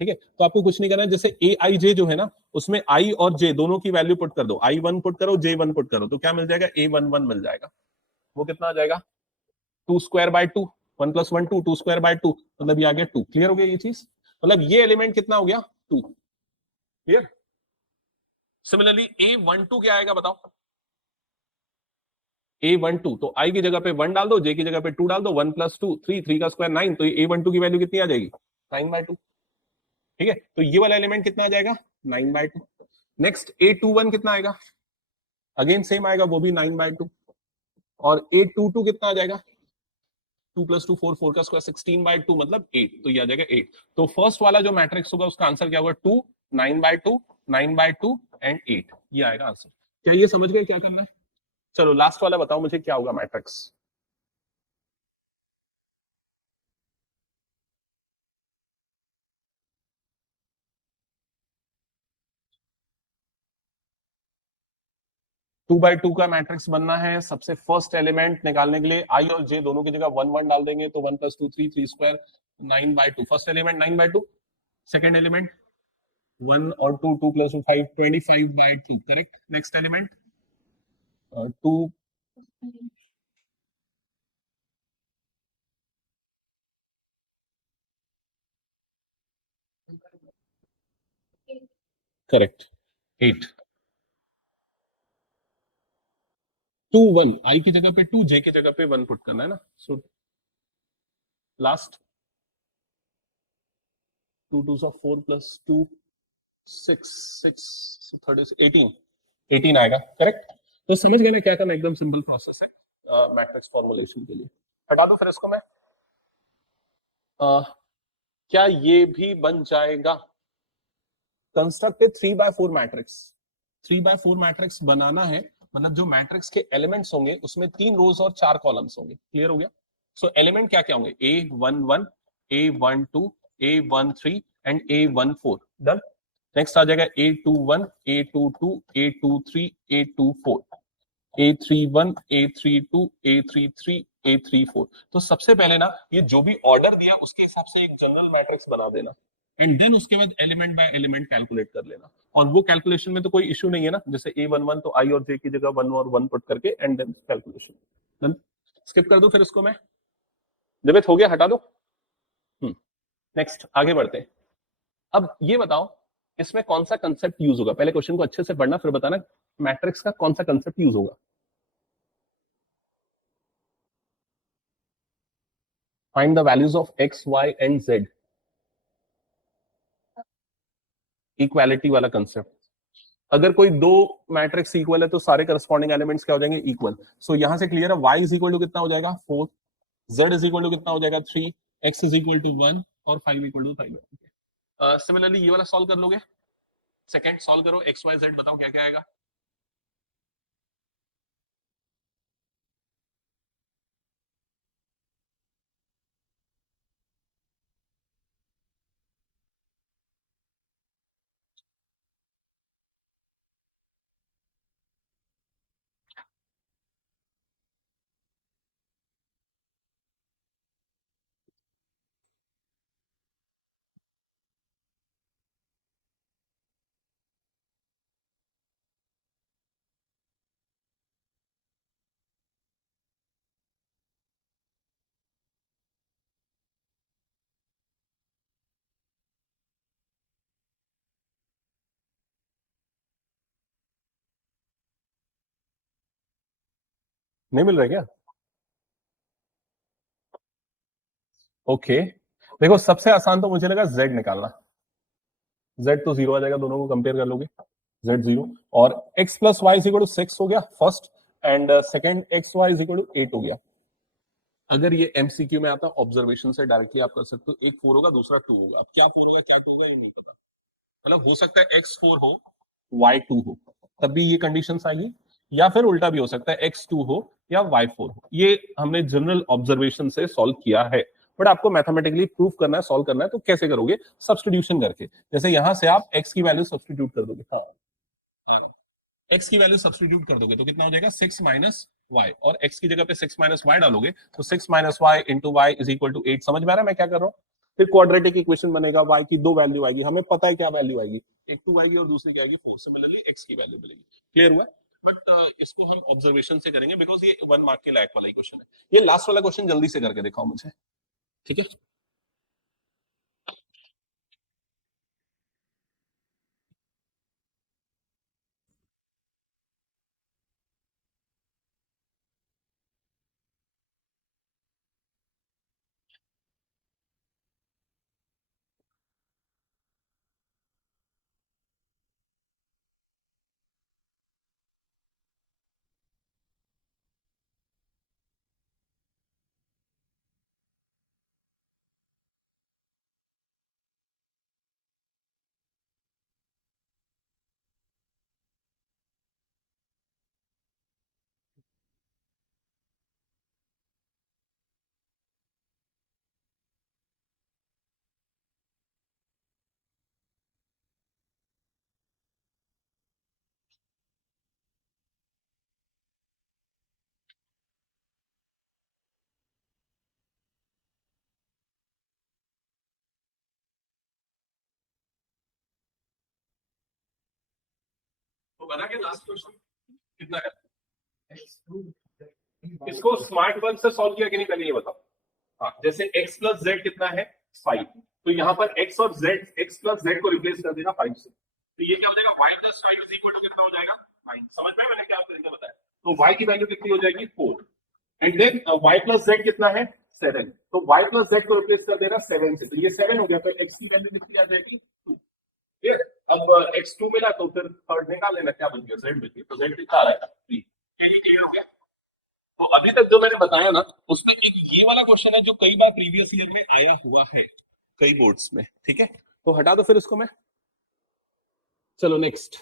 ठीक है, तो आपको कुछ नहीं करना है। जैसे AIJ जो है ना, उसमें I और J दोनों की वैल्यू पुट कर दो। I1 पुट करो, J1 पुट करो, तो क्या मिल जाएगा? A11 मिल जाएगा। वो कितना आ जाएगा? 2/2। 1 + 1 2, 2/2 मतलब ये आ गया 2। क्लियर हो गया ये चीज? मतलब ये एलिमेंट कितना हो गया? 2। क्लियर। सिमिलरली A12 क्या आएगा बताओ? A12 तो I की जगह पे 1 डाल दो, J की जगह पे 2 डाल दो। 1 + 2 3, 3 का स्क्वायर 9, तो ये A12 की वैल्यू कितनी आ जाएगी? 9/2। ठीक है, तो ये वाला एलिमेंट कितना आ जाएगा? 9/2। नेक्स्ट A21 कितना आएगा? अगेन सेम आएगा, वो भी 9/2। और A22 कितना आ जाएगा? 2 + 2 4, 4 का स्क्वायर 16/2 मतलब 8, तो ये आ जाएगा 8। तो फर्स्ट वाला जो मैट्रिक्स होगा उसका आंसर क्या होगा? 2, 9/2, 9/2 एंड 8, ये आएगा आंसर। क्या ये समझ गए क्या करना है? चलो लास्ट वाला बताओ मुझे क्या होगा मैट्रिक्स। 2/2 का मैट्रिक्स बनना है, सबसे फर्स्ट एलिमेंट निकालने के लिए आई और जे दोनों की जगह 1 1 डाल देंगे, तो 1 + 2 3, 3 square 9/2। First element 9/2, second element 1 और 2, 2 + 2 5, 25/2, करेक्ट। Next element 2, correct 8। 2 1, आई की जगह पे 2, जे की जगह पे 1 पुट करना है ना। सो लास्ट 2 2 4 + 2 6 6 30 18, 18 आएगा, करेक्ट। तो समझ गए ना क्या करना, एकदम सिंपल प्रोसेस है मैट्रिक्स फॉर्मुलेशन के लिए। हटा दो फिर इसको मैं। क्या ये भी बन जाएगा? Construct 3/4 matrix. 3/4 मैट्रिक्स बनाना है, मतलब जो मैट्रिक्स के एलिमेंट्स होंगे उसमें 3 रोज और 4 कॉलम्स होंगे। क्लियर हो गया? सो एलिमेंट क्या क्या होंगे? A11, A12, A13 and A14। Done. Next आ जाएगा A21, A22, A23, A24, A31, A32, A33, A34। तो सबसे पहले ना ये जो भी ऑर्डर दिया उसके हिसाब से एक जनरल मैट्रिक्स बना देना, एंड देन उसके बाद एलिमेंट बाय एलिमेंट कैलकुलेट कर लेना। और वो कैलकुलेशन में तो कोई इश्यू नहीं है ना, जैसे A11 तो आई और जे की जगह 1 और 1 पुट करके एंड देन कैलकुलेशन। स्किप कर दो फिर उसको मैं। दिवित हो गया? हटा दो। नेक्स्ट आगे बढ़ते हैं। अब ये बताओ इसमें कौन सा कंसेप्ट यूज होगा? पहले क्वेश्चन को अच्छे से पढ़ना फिर बताना मैट्रिक्स का कौन सा कंसेप्ट यूज होगा। Find the values of x y and z. Equality वाला कंसेप्ट। अगर कोई दो मैट्रिक्स इक्वल है तो सारे करस्पॉन्डिंग एलिमेंट्स क्या हो जाएंगे? इक्वल। सो यहां से क्लियर है, y इज इक्वल टू कितना हो जाएगा? 4, z इज इक्वल टू कितना हो जाएगा? 3, x इज इक्वल टू 1 और 5 इक्वल टू 5। सिमिलरली ये वाला सॉल्व कर लोगे। सेकंड सॉल्व करो, एक्स वाई जेड बताओ क्या क्या आएगा। नहीं मिल रहा है क्या? Okay okay. देखो सबसे आसान तो मुझे लगा जेड निकालना। जेड तो जीरो आ जाएगा, दोनों को कंपेयर कर लोगे। Z zero. और X plus Y is equal to 6 हो गया first, and second X Y is equal to 8 हो गया। अगर ये एमसीक्यू में आता ऑब्जर्वेशन से डायरेक्टली आप कर सकते हो, एक 4 होगा दूसरा 2 होगा। अब क्या 4 होगा क्या 2 होगा ये नहीं पता, मतलब हो सकता है x4 हो y2 हो, तब भी ये कंडीशन आएगी, या फिर उल्टा भी हो सकता है x2 हो या y4 हो। ये हमने जनरल ऑब्जर्वेशन से सॉल्व किया है, बट आपको मैथमेटिकली प्रूफ करना है, सॉल्व करना है, तो कैसे करोगे? सब्सटीट्यूशन करके। जैसे यहां से आप x की वैल्यू सब्सटीट्यूट कर दोगे। हाँ, एक्स की वैल्यू सब्सटीट्यूट कर दोगे तो कितना हो जाएगा? 6 माइनस वाई। और एक्स की जगह पे 6 माइनस वाई डालोगे तो 6 minus y into y is equal to 8। समझ में आ रहा है मैं क्या कर रहा हूँ? फिर क्वाड्रेटिक इक्वेशन बनेगा, वाई की दो वैल्यू आएगी, हमें पता है क्या वैल्यू आएगी, एक 2 आएगी और दूसरी क्या आएगी? 4। सिमिलरली एक्स की वैल्यू मिलेगी। क्लियर हुआ? बट इसको हम ऑब्जर्वेशन से करेंगे बिकॉज ये 1 मार्क के लायक वाला क्वेश्चन है। ये लास्ट वाला क्वेश्चन जल्दी से करके दिखाओ मुझे, ठीक है? बना के लास्ट क्वेश्चन कितना है? इसको स्मार्ट वर्क से सॉल्व किया कि नहीं पहले ये बताओ। हाँ, जैसे x प्लस जेड कितना है 5, तो यहाँ पर x और z, x प्लस जेड को रिप्लेस कर देना 5 से, तो ये क्या हो जाएगा y plus 5 is equal to कितना हो जाएगा 9। समझ में मैंने क्या तरीका बताया? तो y की वैल्यू कितनी हो जाएगी 4, and then y plus z कितना है 7, तो y प्लस जेड को रिप्लेस कर देना 7 से, तो ये 7 हो गया, तो x की वैल्यू कितनी आ जाएगी 2। क्लियर? अब x2 मिला तो फिर थर्ड निकाल लेना, क्या बन गया z बन गया, तो z कितना आ रहा है 3। ये क्लियर हो गया? तो अभी तक जो मैंने बताया ना उसमें एक ये वाला क्वेश्चन है जो कई बार प्रीवियस ईयर में आया हुआ है कई बोर्ड्स में, ठीक है, तो हटा दो फिर इसको मैं। चलो नेक्स्ट,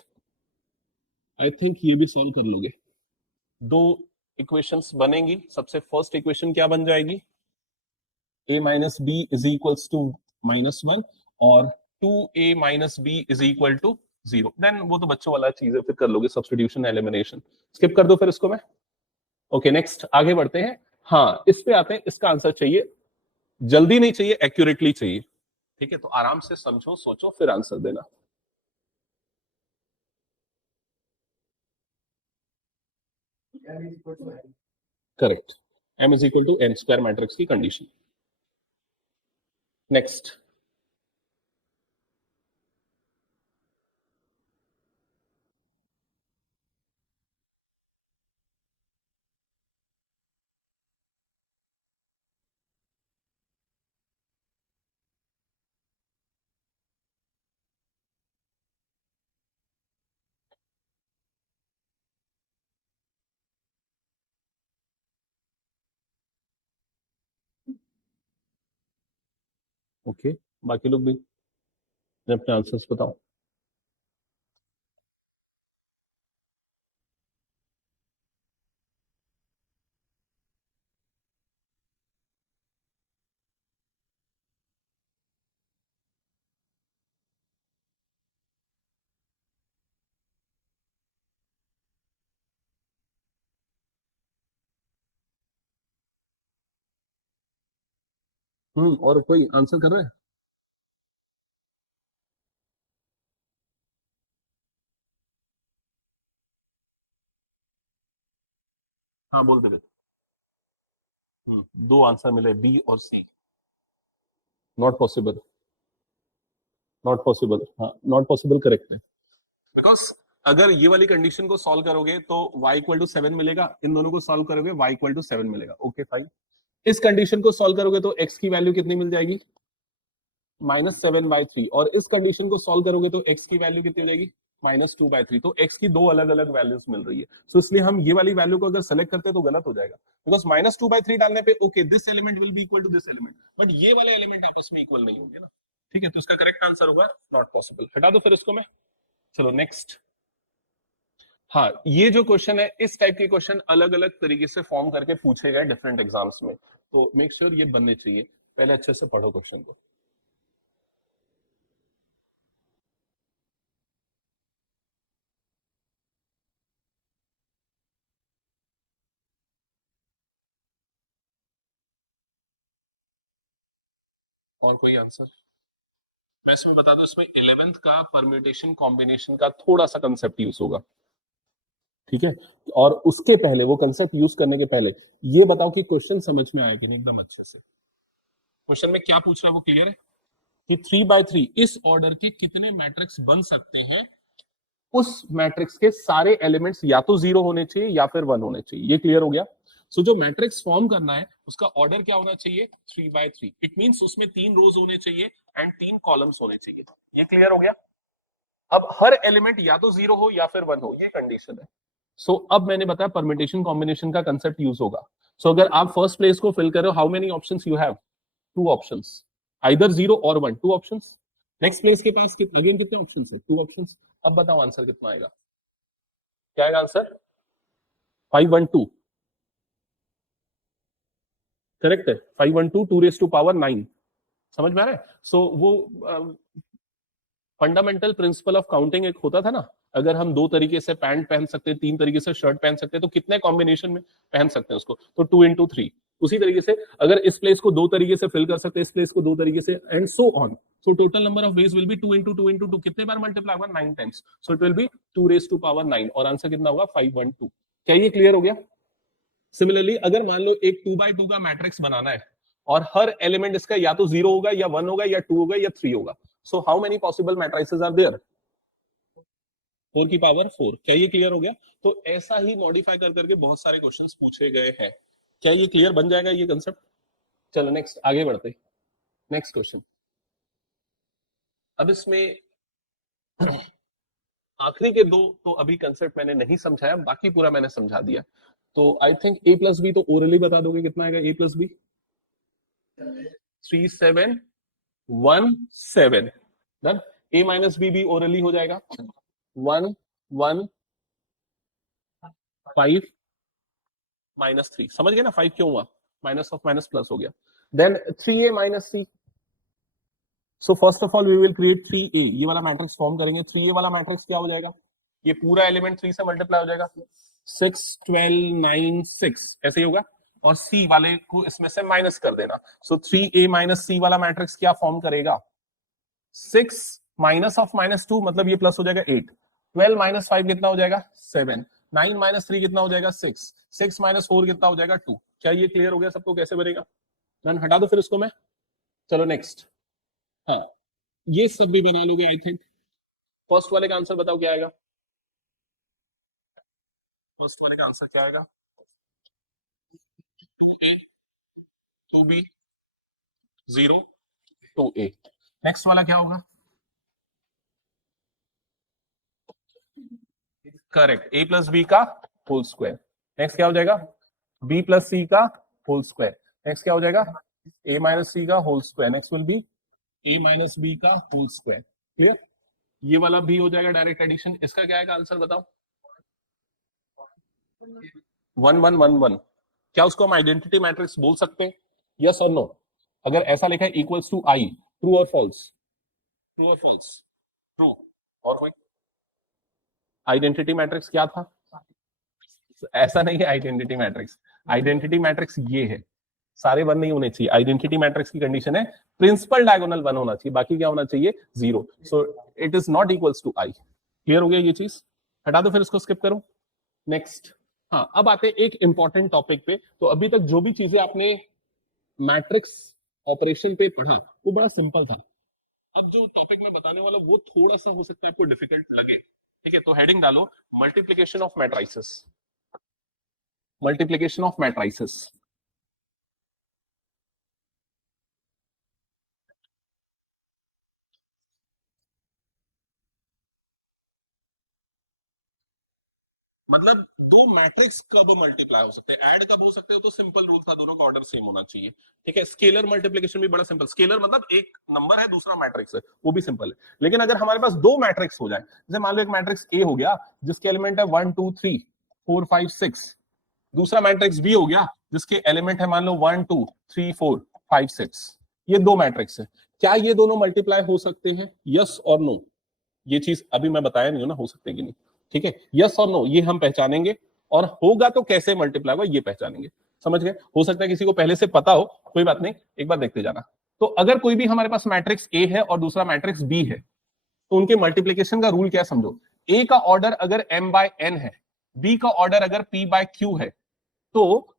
आई थिंक ये भी सॉल्व कर लोगे। दो इक्वेशंस बनेंगी। सबसे फर्स्ट इक्वेशन क्या बन जाएगी, a minus b is equals to -1 और 2a minus b is equal to 0। Then वो तो बच्चों वाला चीज है, फिर कर लोगे सब्स्टिट्यूशन एलिमिनेशन। स्किप कर दो फिर इसको मैं। ओके नेक्स्ट आगे बढ़ते हैं। हाँ, इस पे आते हैं। इसका आंसर चाहिए, जल्दी नहीं चाहिए, एक्यूरेटली चाहिए, ठीक है, तो आराम से समझो सोचो फिर आंसर देना। Correct, m is equal to n square matrix की कंडीशन। नेक्स्ट, ओके बाकी लोग भी अपने आंसर्स बताओ। और कोई आंसर कर रहा है? हाँ बोल दे। दो आंसर मिले, बी और सी। नॉट पॉसिबल, नॉट पॉसिबल, हाँ नॉट पॉसिबल करेक्ट है। बिकॉज अगर ये वाली कंडीशन को सॉल्व करोगे तो y इक्वल टू 7 मिलेगा, इन दोनों को सॉल्व करोगे y इक्वल टू 7 मिलेगा। Okay fine. इस कंडीशन को सॉल्व करोगे तो x की वैल्यू कितनी मिल जाएगी, -7/3, और इस कंडीशन को सॉल्व करोगे तो x की वैल्यू कितनी मिलेगी, -2/3। तो x की दो अलग अलग वैल्यूज मिल रही है, तो इसलिए हम ये वाली वैल्यू को अगर सेलेक्ट करते हैं तो गलत हो जाएगा, बिकॉज -2/3 डालने पे okay this element will be equal to this element, but ये वाले एलिमेंट आपस में इक्वल नहीं होंगे ना, ठीक है, तो इसका करेक्ट आंसर होगा नॉट पॉसिबल। हटा दो फिर इसको मैं। चलो नेक्स्ट। हाँ, ये जो क्वेश्चन है, इस टाइप के क्वेश्चन अलग अलग तरीके से फॉर्म करके पूछे गए डिफरेंट एग्जाम्स में, तो मेक श्योर ये बनने चाहिए। पहले अच्छे से पढ़ो क्वेश्चन को। और कोई आंसर? मैं इसमें बता दूं, इसमें 11th का परम्यूटेशन कॉम्बिनेशन का थोड़ा सा कंसेप्ट यूज होगा, ठीक है, और उसके पहले वो कंसेप्ट यूज करने के पहले ये बताओ कि क्वेश्चन समझ में आया कि नहीं एकदम अच्छे से। क्वेश्चन में क्या पूछ रहा है वो क्लियर है कि 3/3 इस ऑर्डर के कितने मैट्रिक्स बन सकते हैं, उस मैट्रिक्स के सारे एलिमेंट्स या तो 0 होने चाहिए या फिर 1 होने चाहिए। ये क्लियर हो गया? सो जो मैट्रिक्स फॉर्म करना है उसका ऑर्डर क्या होना चाहिए, 3/3। इट मींस उसमें 3 रोज होने चाहिए एंड 3 कॉलम्स होने चाहिए। ये क्लियर हो गया? अब हर एलिमेंट या तो 0 हो या फिर 1 हो, ये कंडीशन है। सो अब मैंने बताया परम्यूटेशन कॉम्बिनेशन का कंसेप्ट यूज होगा। सो अगर आप फर्स्ट प्लेस को फिल कर रहे हो, how many options you have, 2 options, either 0 और 1, 2 ऑप्शंस। नेक्स्ट प्लेस के पास अगेन कितने ऑप्शंस है, 2 ऑप्शंस। अब बताओ आंसर कितना आएगा, क्या आएगा आंसर, 512। करेक्ट है, 512 2 रेज टू पावर 9। समझ में आ रहा है? सो वो फंडामेंटल प्रिंसिपल ऑफ काउंटिंग एक होता था ना, अगर हम 2 तरीके से पैंट पहन सकते हैं, 3 तरीके से शर्ट पहन सकते हैं, तो कितने कॉम्बिनेशन में पहन सकते हैं उसको, तो 2 into 3। उसी तरीके से अगर इस प्लेस को दो तरीके से फिल कर सकते हैं, इस प्लेस को दो तरीके से, and so on. So total number of ways will be 2 into 2 into 2. कितने बार मल्टीप्लाई होगा? 9 times. So it will B 2 raised to power 9. और आंसर कितना होगा? 512. क्या ये क्लियर हो गया? सिमिलरली अगर मान लो एक 2 by 2 का मैट्रिक्स बनाना है और हर एलिमेंट इसका या तो 0 होगा या 1 होगा या 2 होगा या 3 होगा. So how many possible matrices are there? 4 की पावर 4. क्या ये क्लियर हो गया? तो ऐसा ही मॉडिफाई कर करके बहुत सारे क्वेश्चंस पूछे गए हैं. क्या ये क्लियर बन जाएगा ये कंसेप्ट? चलो नेक्स्ट आगे बढ़ते. Next question. अब इसमें आखिरी के दो तो अभी कंसेप्ट मैंने नहीं समझाया, बाकी पूरा मैंने समझा दिया. तो I think a plus b तो ओरली बता दोगे कितना आएगा a plus b? 3 7 1 7. Done. a minus b भी ओरली हो जाएगा. 1 1 5 माइनस 3. समझ गए ना 5 क्यों हुआ? माइनस ऑफ माइनस प्लस हो गया. Then 3a minus c. So first of all we will create 3a. ये वाला मैट्रिक्स फॉर्म करेंगे. 3a वाला मैट्रिक्स क्या हो जाएगा? ये पूरा एलिमेंट 3 से मल्टीप्लाई हो जाएगा. 6 12 9 6 ऐसे ही होगा. और c वाले को इसमें से माइनस कर देना. सो 3a माइनस c वाला मैट्रिक्स क्या फॉर्म करेगा? 6 माइनस ऑफ माइनस 2 मतलब ये प्लस हो जाएगा 8. 12 माइनस 5 कितना हो जाएगा? 7. 9 माइनस 3 कितना हो जाएगा? 6. 6 माइनस 4 कितना हो जाएगा? 2. क्या ये क्लियर हो गया सबको कैसे बनेगा? डन. हटा दो फिर इसको मैं. चलो नेक्स्ट. हाँ ये सब भी बना लोगे आई थिंक. फर्स्ट वाले का आंसर बताओ क्या आएगा? फर्स्ट वाले का आंसर क्या आएगा? 2a 2b 0 2a. नेक्स्ट वाला क्या होगा? करेक्ट. a प्लस बी का होल स्क्वायर. नेक्स्ट क्या हो जाएगा? b प्लस सी का होल स्क्वायर. नेक्स्ट क्या हो जाएगा? a माइनस सी का whole square. Next will be a minus b का होल स्क्वायर. क्लियर? ये वाला भी हो जाएगा डायरेक्ट एडिशन. इसका क्या आएगा आंसर बताओ? 1 1 1 1. क्या उसको हम आइडेंटिटी मैट्रिक्स बोल सकते हैं? यस और नो? अगर ऐसा लिखा है इक्वल्स टू आई, ट्रू और फॉल्स? ट्रू और फॉल्स? ट्रू. और कोई? आइडेंटिटी मैट्रिक्स क्या था? ऐसा नहीं है आइडेंटिटी मैट्रिक्स. आइडेंटिटी मैट्रिक्स ये है. सारे वन नहीं होने चाहिए. आइडेंटिटी मैट्रिक्स की कंडीशन है प्रिंसिपल डायगोनल वन होना चाहिए, बाकी क्या होना चाहिए? 0. So it is not equals to I. Clear हो गया ये चीज? हटा दो फिर इसको, स्किप करो. नेक्स्ट. हाँ अब आते हैं एक इंपॉर्टेंट टॉपिक पे. तो अभी तक जो भी चीजें आपने मैट्रिक्स ऑपरेशन पे पढ़ा वो बड़ा सिंपल था. अब जो टॉपिक मैं बताने वाला वो थोड़ा सा हो सकता है आपको डिफिकल्ट लगे. ठीक है, तो हेडिंग डालो multiplication of matrices. Multiplication of matrices. मतलब दो मैट्रिक्स कब मल्टीप्लाई हो सकते हैं, ऐड कब हो सकते हैं? तो सिंपल रूल था, दोनों का ऑर्डर सेम होना चाहिए. ठीक है. स्केलर मल्टीप्लिकेशन भी बड़ा सिंपल. स्केलर मतलब एक नंबर है दूसरा मैट्रिक्स है, वो भी सिंपल है. लेकिन अगर हमारे पास दो मैट्रिक्स हो जाए, जैसे मान लो एक मैट्रिक्स ए हो गया जिसके एलिमेंट है 1 2 3 4 5 6. दूसरा मैट्रिक्स बी हो गया जिसके एलिमेंट है मान लो 1 2 3 4 5 6. ये दो मैट्रिक्स है. क्या ये दोनों मल्टीप्लाई हो सकते हैं? यस और नो. ये चीज अभी मैं बताया नहीं हूं ना, हो सकते कि नहीं. ठीक है, यस और नो ये हम पहचानेंगे. और होगा तो कैसे मल्टीप्लाई होगा ये पहचानेंगे. समझ गए? हो सकता है किसी को पहले से पता हो, कोई बात नहीं, एक बार देखते जाना. तो अगर कोई भी हमारे पास मैट्रिक्स ए है और दूसरा मैट्रिक्स बी है, तो उनके मल्टीप्लीकेशन का रूल क्या समझो. ए का ऑर्डर अगर m बाय n है, बी का ऑर्डर अगर p बाय q है, तो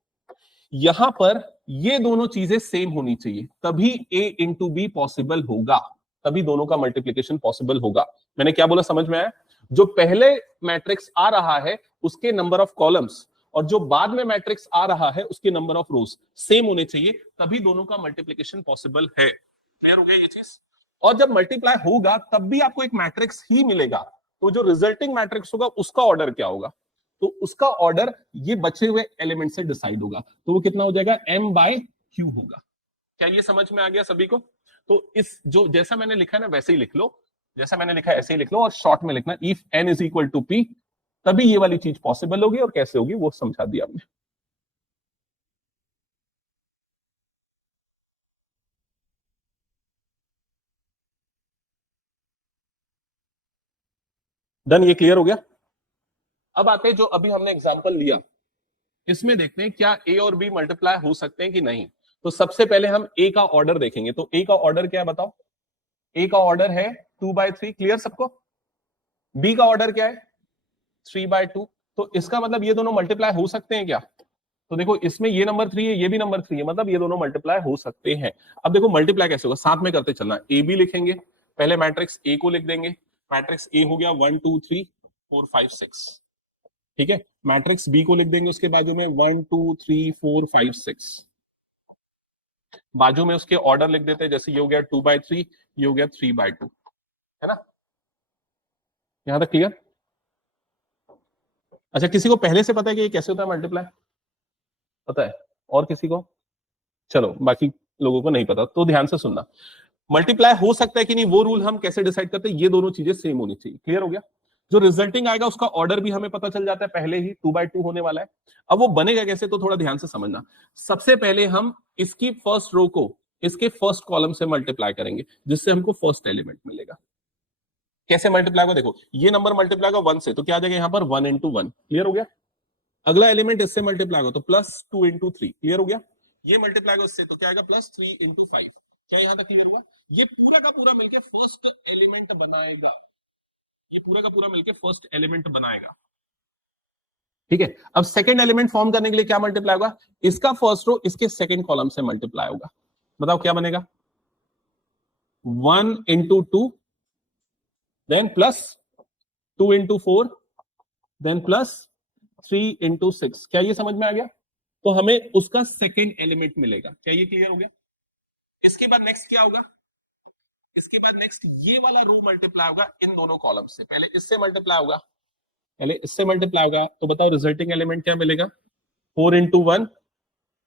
यहां पर ये दोनों चीजें सेम होनी चाहिए, तभी a इंटू बी पॉसिबल होगा, तभी दोनों का मल्टीप्लीकेशन पॉसिबल होगा. मैंने क्या बोला समझ में आया? जो पहले मैट्रिक्स आ रहा है उसके नंबर ऑफ कॉलम्स और जो बाद में मैट्रिक्स आ रहा है उसके नंबर ऑफ रोज सेम होने चाहिए, तभी दोनों का मल्टीप्लीकेशन पॉसिबल है. क्लियर हो गया ये चीज? और जब मल्टीप्लाई होगा तब भी आपको एक मैट्रिक्स ही मिलेगा, तो जो रिजल्टिंग मैट्रिक्स होगा उसका ऑर्डर क्या होगा? तो उसका ऑर्डर ये बचे हुए एलिमेंट से डिसाइड होगा. तो वो कितना हो जाएगा? m बाय q होगा. क्या ये समझ में आ गया सभी को? तो इस जो जैसा मैंने लिखा है ना वैसे ही लिख लो, जैसा मैंने लिखा है ऐसे ही लिख लो, और शॉर्ट में लिखना if n is equal to p, तभी ये वाली चीज पॉसिबल होगी. और कैसे होगी वो समझा दिया हमने. डन. ये क्लियर हो गया? अब आते हैं जो अभी हमने एग्जांपल लिया. इसमें देखते हैं क्या ए और बी मल्टीप्लाई हो सकते हैं कि नहीं। तो सबसे पहले हम ए का ऑर्डर देखेंगे। तो ए का ऑर्डर क्या है बताओ? ए का ऑर्डर है 2/3, क्लियर सबको? बी का ऑर्डर क्या है? 3/2। तो इसका मतलब ये दोनों मल्टीप्लाई हो सकते हैं क्या? तो देखो इसमें ये नंबर 3 है, ये भी नंबर 3 है, मतलब ये दोनों मल्टीप्लाई हो सकते हैं। अब देखो मल्टीप्लाई कैसे होगा, साथ में करते चलना। ए बी लिखेंगे, पहले मैट्रिक्स ए को लिख देंगे। मैट्रिक्स ए हो गया 1 2 3 4 5 6, ठीक है। मैट्रिक्स बी को लिख देंगे उसके बाजू में 1 2 3 4 5 6, बाजू में उसके ऑर्डर लिख देते हैं, जैसे ये हो गया 2/3, ये हो गया 3/2, है ना? यहां तक क्लियर? अच्छा, किसी को पहले से पता है कि ये कैसे होता है मल्टीप्लाई? पता है? और किसी को? चलो, बाकी लोगों को नहीं पता तो ध्यान से सुनना। मल्टीप्लाई हो सकता है कि नहीं, वो रूल हम कैसे डिसाइड करते हैं? ये दोनों चीजें सेम होनी चाहिए। क्लियर हो गया? जो रिजल्टिंग आएगा उसका ऑर्डर भी हमें पता चल जाता है पहले ही, 2/2 होने वाला है। अब वो बनेगा कैसे, तो थोड़ा ध्यान से समझना। सबसे पहले हम इसकी फर्स्ट रो को इसके फर्स्ट कॉलम से मल्टीप्लाई करेंगे, जिससे हमको फर्स्ट एलिमेंट मिलेगा। कैसे मल्टीप्लाई होगा? देखो, ये नंबर मल्टीप्लाई होगा 1 से, तो क्या आ जाएगा यहाँ पर 1 × 1। क्लियर हो गया? अगला एलिमेंट इससे मल्टीप्लाई होगा तो +2 × 3। क्लियर हो गया? ये मल्टीप्लाई होगा इससे, तो क्या आएगा +3 × 5। क्या यहां तक क्लियर हुआ? ये पूरा का पूरा मिलके फर्स्ट एलिमेंट बनाएगा। ये पूरा का पूरा मिलके फर्स्ट एलिमेंट बनाएगा, ठीक है। अब सेकंड एलिमेंट फॉर्म करने के लिए क्या मल्टीप्लाई होगा? इसका फर्स्ट रो इसके सेकंड कॉलम से मल्टीप्लाई होगा। बताओ क्या बनेगा? 1 × 2, देन +2 × 4, देन +3 × 6। क्या ये समझ में आ गया? तो हमें उसका सेकंड एलिमेंट मिलेगा। क्या ये क्लियर हो गया? इसके बाद नेक्स्ट क्या होगा? इसके बाद नेक्स्ट ये वाला रो मल्टीप्लाई होगा इन दोनों कॉलम से। पहले इससे मल्टीप्लाई होगा, पहले इससे मल्टीप्लाई होगा, तो बताओ रिजल्टिंग एलिमेंट क्या मिलेगा? 4 × 1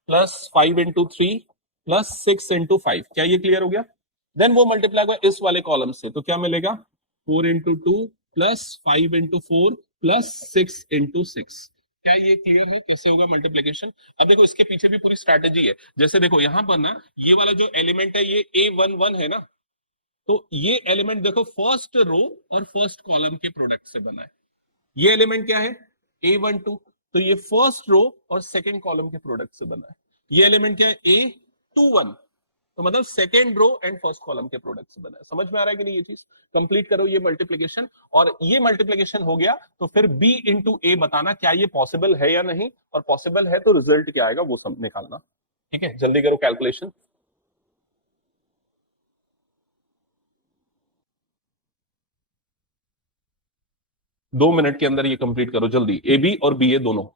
+5 × 3 +6 × 5। क्या ये क्लियर हो गया? देन वो मल्टीप्लाई होगा इस वाले कॉलम से, तो क्या मिलेगा? 4 × 2 +5 × 4 +6 × 6। क्या ये क्लियर है कैसे होगा मल्टीप्लिकेशन? अब देखो इसके पीछे भी पूरी स्ट्रैटेजी है। जैसे देखो यहां पर ना, ये वाला जो एलिमेंट है ये A11 है ना, तो ये एलिमेंट देखो फर्स्ट रो और फर्स्ट कॉलम के प्रोडक्ट से बना है। ये एलिमेंट क्या है? A12, तो ये फर्स्ट रो और सेकंड कॉलम के प्रोडक्ट से बना है। ये एलिमेंट क्या है? A21, तो मतलब second row and first column के प्रोडक्ट से बना है। समझ में आ रहा है कि नहीं? ये चीज कंप्लीट करो ये मल्टीप्लिकेशन, और ये मल्टीप्लिकेशन हो गया तो फिर B × A बताना क्या ये पॉसिबल है या नहीं, और पॉसिबल है तो रिजल्ट क्या आएगा वो सब निकालना। ठीक है, जल्दी करो कैलकुलेशन। 2 मिनट के अंदर ये कंप्लीट करो जल्दी, AB और BA दोनों।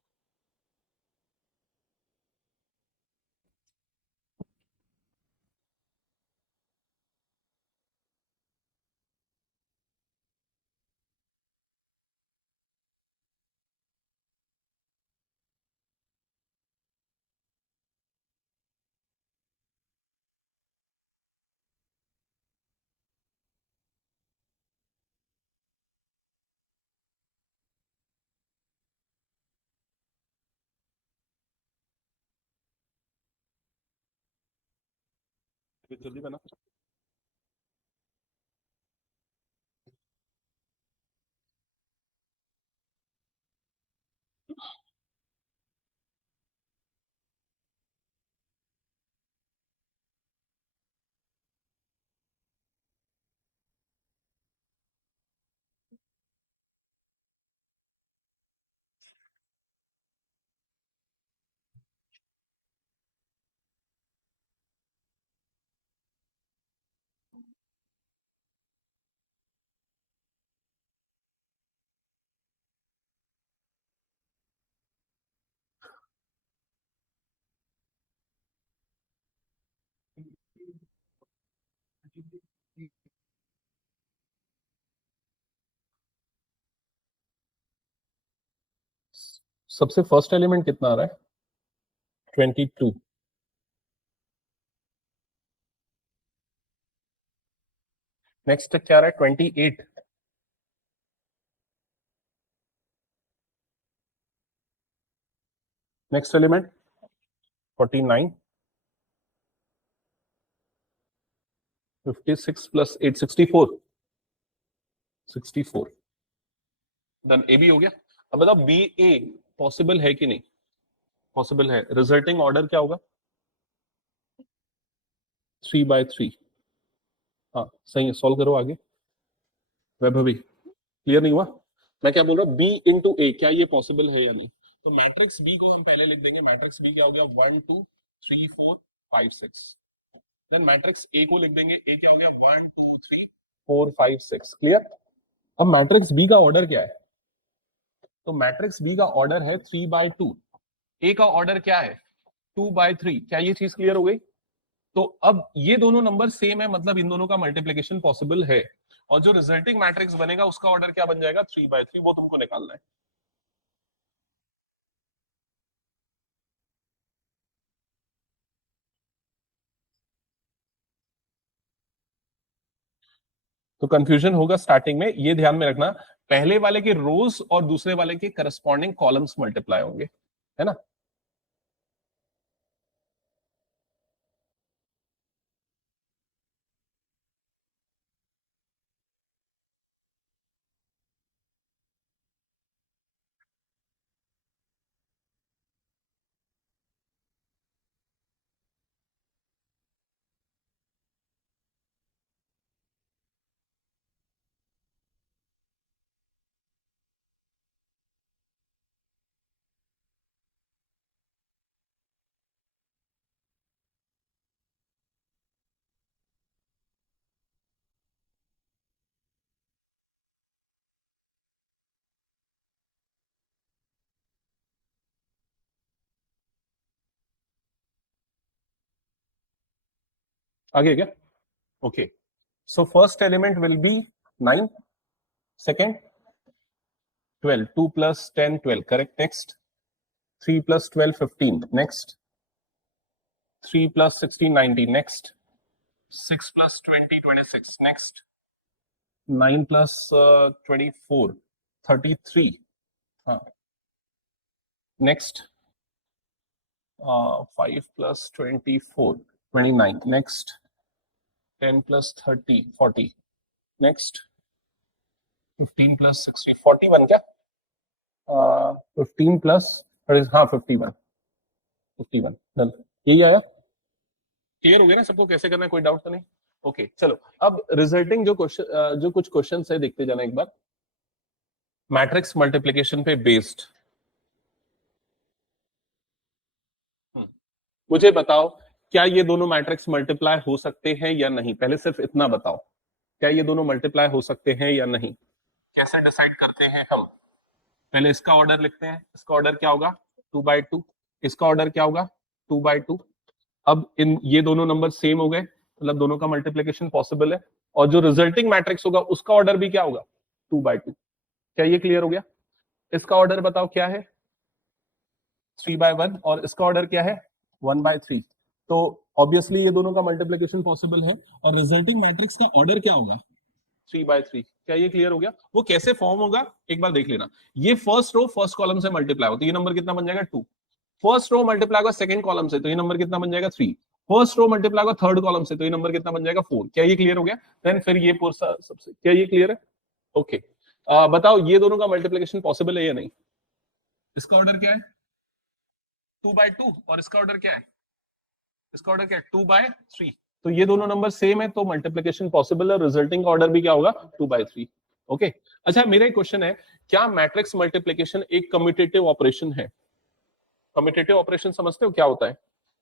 जल्दी बना। सबसे फर्स्ट एलिमेंट कितना आ रहा है? 22। नेक्स्ट क्या आ रहा है? 28। Next element 49। 56 + 8 64। 64। देन AB हो गया। अब बताओ BA पॉसिबल है कि नहीं? पॉसिबल है। रिजल्टिंग ऑर्डर क्या होगा? 3/3। हाँ सही है, सॉल्व करो आगे। वैभवी क्लियर नहीं हुआ? मैं क्या बोल रहा हूँ, बी इंटू ए, क्या ये पॉसिबल है या नहीं? तो मैट्रिक्स बी को हम पहले लिख देंगे। मैट्रिक्स बी क्या हो गया? 1 2 3 4 5 6। देन मैट्रिक्स ए को लिख देंगे। ए क्या हो गया? 1 2 3 4 5 6। क्लियर? अब मैट्रिक्स बी का ऑर्डर क्या है? तो मैट्रिक्स बी का ऑर्डर है 3/2। ए का ऑर्डर क्या है? 2/3। क्या ये चीज क्लियर हो गई? तो अब ये दोनों नंबर सेम है, मतलब इन दोनों का मल्टीप्लीकेशन पॉसिबल है। और जो रिजल्टिंग मैट्रिक्स बनेगा उसका ऑर्डर क्या बन जाएगा? 3/3। वो तुमको निकालना है। तो कंफ्यूजन होगा स्टार्टिंग में, ये ध्यान में रखना। पहले वाले के रोज और दूसरे वाले के करस्पॉन्डिंग कॉलम्स मल्टीप्लाई होंगे, है ना? आगे क्या? Okay, so first element will B 9, second 12, 2 plus 10 12, correct? Next 3 plus 12 15, next 3 plus 16 19, next 6 plus 20 26, next 9 plus 24 33, हाँ, next 5 plus 24 29, next 10 plus 30 40, next 15 plus 60 41, क्या 15 plus, हाँ 51 51 डन। यही आया? क्लियर हो गया ना सबको कैसे करना है? कोई डाउट तो नहीं? ओके चलो, अब रिजल्टिंग जो क्वेश्चन, जो कुछ क्वेश्चन है देखते जाना एक बार। मैट्रिक्स मल्टीप्लिकेशन पे बेस्ड। मुझे बताओ, क्या ये दोनों मैट्रिक्स मल्टीप्लाई हो सकते हैं या नहीं? पहले सिर्फ इतना बताओ, क्या ये दोनों मल्टीप्लाई हो सकते हैं या नहीं? कैसे डिसाइड करते हैं हम? पहले इसका ऑर्डर लिखते हैं। इसका ऑर्डर क्या होगा? 2/2। इसका ऑर्डर क्या होगा? 2/2। अब इन ये दोनों नंबर सेम हो गए, मतलब दोनों का मल्टीप्लिकेशन पॉसिबल है। और जो रिजल्टिंग मैट्रिक्स होगा उसका ऑर्डर भी क्या होगा? 2/2। क्या ये क्लियर हो गया? इसका ऑर्डर बताओ क्या है? 3/1। और इसका ऑर्डर क्या है? 1/3। तो ऑब्वियसली ये दोनों का मल्टीप्लिकेशन पॉसिबल है। और रिजल्टिंग मैट्रिक्स का ऑर्डर क्या होगा? 3/3। क्या ये क्लियर हो गया? वो कैसे फॉर्म होगा एक बार देख लेना। ये फर्स्ट रो फर्स्ट कॉलम से मल्टीप्लाई होता है, ये नंबर कितना बन जाएगा? 2। फर्स्ट रो मल्टीप्लाई होगा सेकंड कॉलम से, तो ये नंबर कितना बन जाएगा? 3। फर्स्ट रो मल्टीप्लाई होगा थर्ड कॉलम से, तो ये नंबर कितना बन जाएगा? 4। क्या ये क्लियर हो गया? देन फिर ये पूरा सबसे, क्या ये क्लियर है? ओके, बताओ ये दोनों का मल्टीप्लिकेशन पॉसिबल है या नहीं? इसका ऑर्डर क्या है? 2/2। और इसका ऑर्डर क्या है? इसका ऑर्डर क्या है? 2/3। तो ये दोनों नंबर सेम है, तो मल्टीप्लिकेशन पॉसिबल है। रिजल्टिंग ऑर्डर भी क्या होगा? 2/3। ओके, अच्छा मेरा एक क्वेश्चन है, क्या मैट्रिक्स मल्टीप्लिकेशन एक कम्यूटेटिव ऑपरेशन है? कम्यूटेटिव ऑपरेशन समझते हो क्या होता है?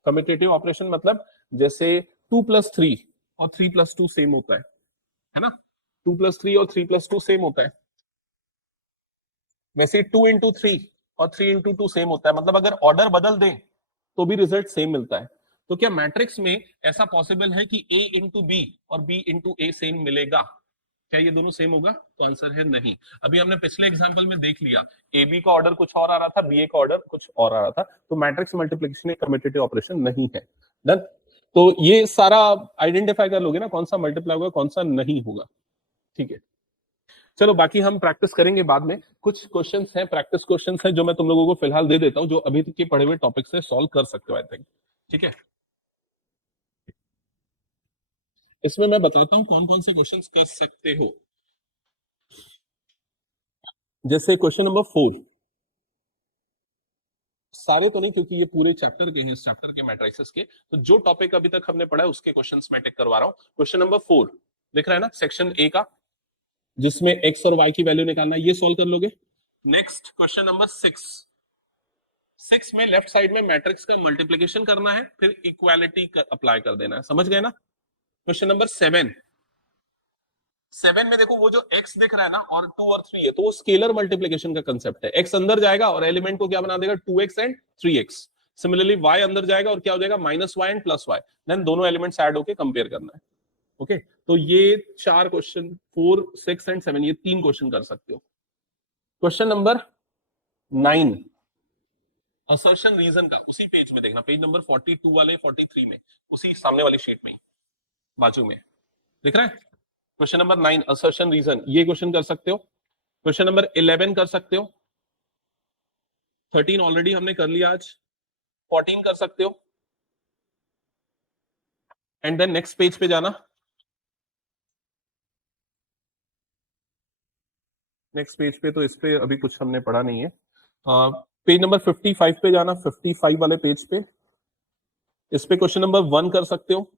कम्यूटेटिव ऑपरेशन मतलब जैसे 2+3 और 3+2 सेम होता है ना? 2+3 और 3+2 सेम होता है। वैसे 2 into 3 और 3 into 2 सेम होता है, मतलब अगर ऑर्डर बदल दें तो भी रिजल्ट सेम मिलता है। तो क्या मैट्रिक्स में ऐसा पॉसिबल है कि A into B और B into A सेम मिलेगा? क्या ये दोनों सेम होगा? तो आंसर है नहीं। अभी हमने पिछले एग्जांपल में देख लिया, ए बी का ऑर्डर कुछ और आ रहा था, बी ए का ऑर्डर कुछ और आ रहा था। तो मैट्रिक्स मल्टीप्लिकेशन एक कम्यूटेटिव ऑपरेशन नहीं है। डन। तो ये सारा आइडेंटिफाई कर लोगे ना, कौन सा मल्टीप्लाई होगा कौन सा नहीं होगा। ठीक है, चलो बाकी हम प्रैक्टिस करेंगे बाद में। कुछ क्वेश्चंस हैं, प्रैक्टिस क्वेश्चंस हैं, जो मैं तुम लोगों को फिलहाल दे देता हूं, जो अभी तक के पढ़े हुए टॉपिक से सॉल्व कर सकते हो आई थिंक। ठीक है, इसमें मैं बताता हूं कौन कौन से क्वेश्चंस कर सकते हो। जैसे क्वेश्चन नंबर 4, सारे तो नहीं क्योंकि ये पूरे चैप्टर के हैं, इस चैप्टर के मैट्रिसेस के, तो जो टॉपिक अभी तक हमने पढ़ा है उसके क्वेश्चंस मैं टिक करवा रहा हूं। क्वेश्चन नंबर 4 दिख रहा है ना, सेक्शन ए का, जिसमें एक्स और वाई की वैल्यू निकालना है, ये सॉल्व कर लोगे। नेक्स्ट क्वेश्चन नंबर 6 में लेफ्ट साइड में मैट्रिक्स का मल्टीप्लीकेशन करना है, फिर इक्वालिटी अप्लाई कर देना है, समझ गए ना। क्वेश्चन नंबर 7 में देखो वो जो x दिख रहा है ना और 2 और 3 है, तो वो स्केलर मल्टीप्लिकेशन का कंसेप्ट है। x अंदर जाएगा और एलिमेंट को क्या बना देगा, 2x and 3x। Similarly y अंदर जाएगा और क्या हो जाएगा, -y एंड +y। देन दोनों एलिमेंट्स ऐड होके कंपेयर करना है। ओके, तो ये 4 क्वेश्चन 4, 6 एंड 7 ये 3 क्वेश्चन कर सकते हो। क्वेश्चन नंबर 9 असर्शन रीजन का, उसी पेज में देखना, पेज नंबर 42 वाले 43 में, उसी सामने वाली शीट में बाजू में दिख रहा है। क्वेश्चन नंबर 9 असर्शन रीजन, ये क्वेश्चन कर सकते हो। क्वेश्चन नंबर 11 कर सकते हो। 13 ऑलरेडी हमने कर लिया आज। 14 कर सकते हो। एंड देन नेक्स्ट पेज पे जाना, नेक्स्ट पेज पे तो इस पे अभी कुछ हमने पढ़ा नहीं है। पेज नंबर 55 पे जाना, 55 वाले पेज पे, इस पे क्वेश्चन नंबर 1 कर सकते हो।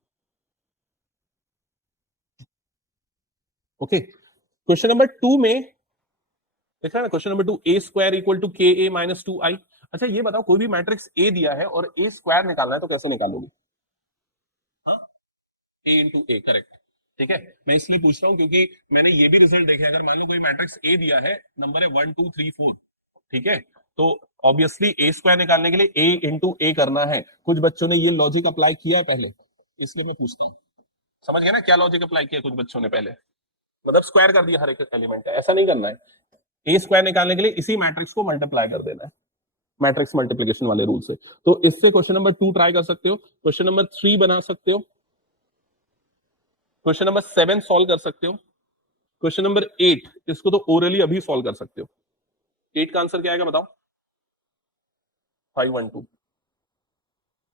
ओके, क्वेश्चन नंबर 2 में देख रहा है ना, question number 2 A square equal to k A minus 2i। अच्छा ये बताओ, कोई भी मैट्रिक्स ए दिया है और ए स्क्वायर निकालना है तो कैसे निकालोगे। हाँ, ए इंटू ए, करेक्ट। ठीक है, मैं इसलिए पूछ रहा हूं क्योंकि मैंने ये भी रिजल्ट देखे, अगर मान लो कोई मैट्रिक्स ए दिया है, नंबर है 1 2 3 4, ठीक है, तो ऑब्वियसली ए स्क्वायर निकालने के लिए ए इंटू ए करना है। कुछ बच्चों ने ये लॉजिक अप्लाई किया है पहले, इसलिए मैं पूछता हूँ। समझ गए ना क्या लॉजिक अप्लाई किया कुछ बच्चों ने पहले, मतलब स्क्वायर कर दिया हर एक एलिमेंट का, ऐसा नहीं करना है। ए स्क्वायर निकालने के लिए इसी मैट्रिक्स को मल्टीप्लाई कर देना है, मैट्रिक्स मल्टीप्लिकेशन वाले रूल से। तो इससे क्वेश्चन नंबर 2 ट्राई कर सकते हो, क्वेश्चन नंबर 3 बना सकते हो, क्वेश्चन नंबर 7 सॉल्व कर सकते हो, क्वेश्चन नंबर 8 इसको तो ओरली अभी सॉल्व कर सकते हो। 8 का आंसर क्या आएगा बताओ, 512।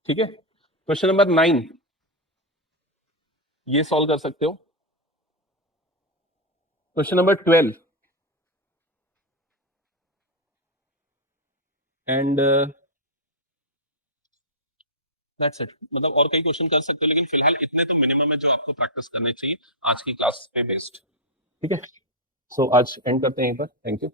ठीक है, क्वेश्चन नंबर 9 ये सॉल्व कर सकते हो। Question number 12 and that's it. मतलब और कई क्वेश्चन कर सकते हो, लेकिन फिलहाल इतने तो मिनिमम है जो आपको प्रैक्टिस करने चाहिए आज की क्लास पे बेस्ड। ठीक है, सो आज एंड करते हैं यहीं पर। Thank you.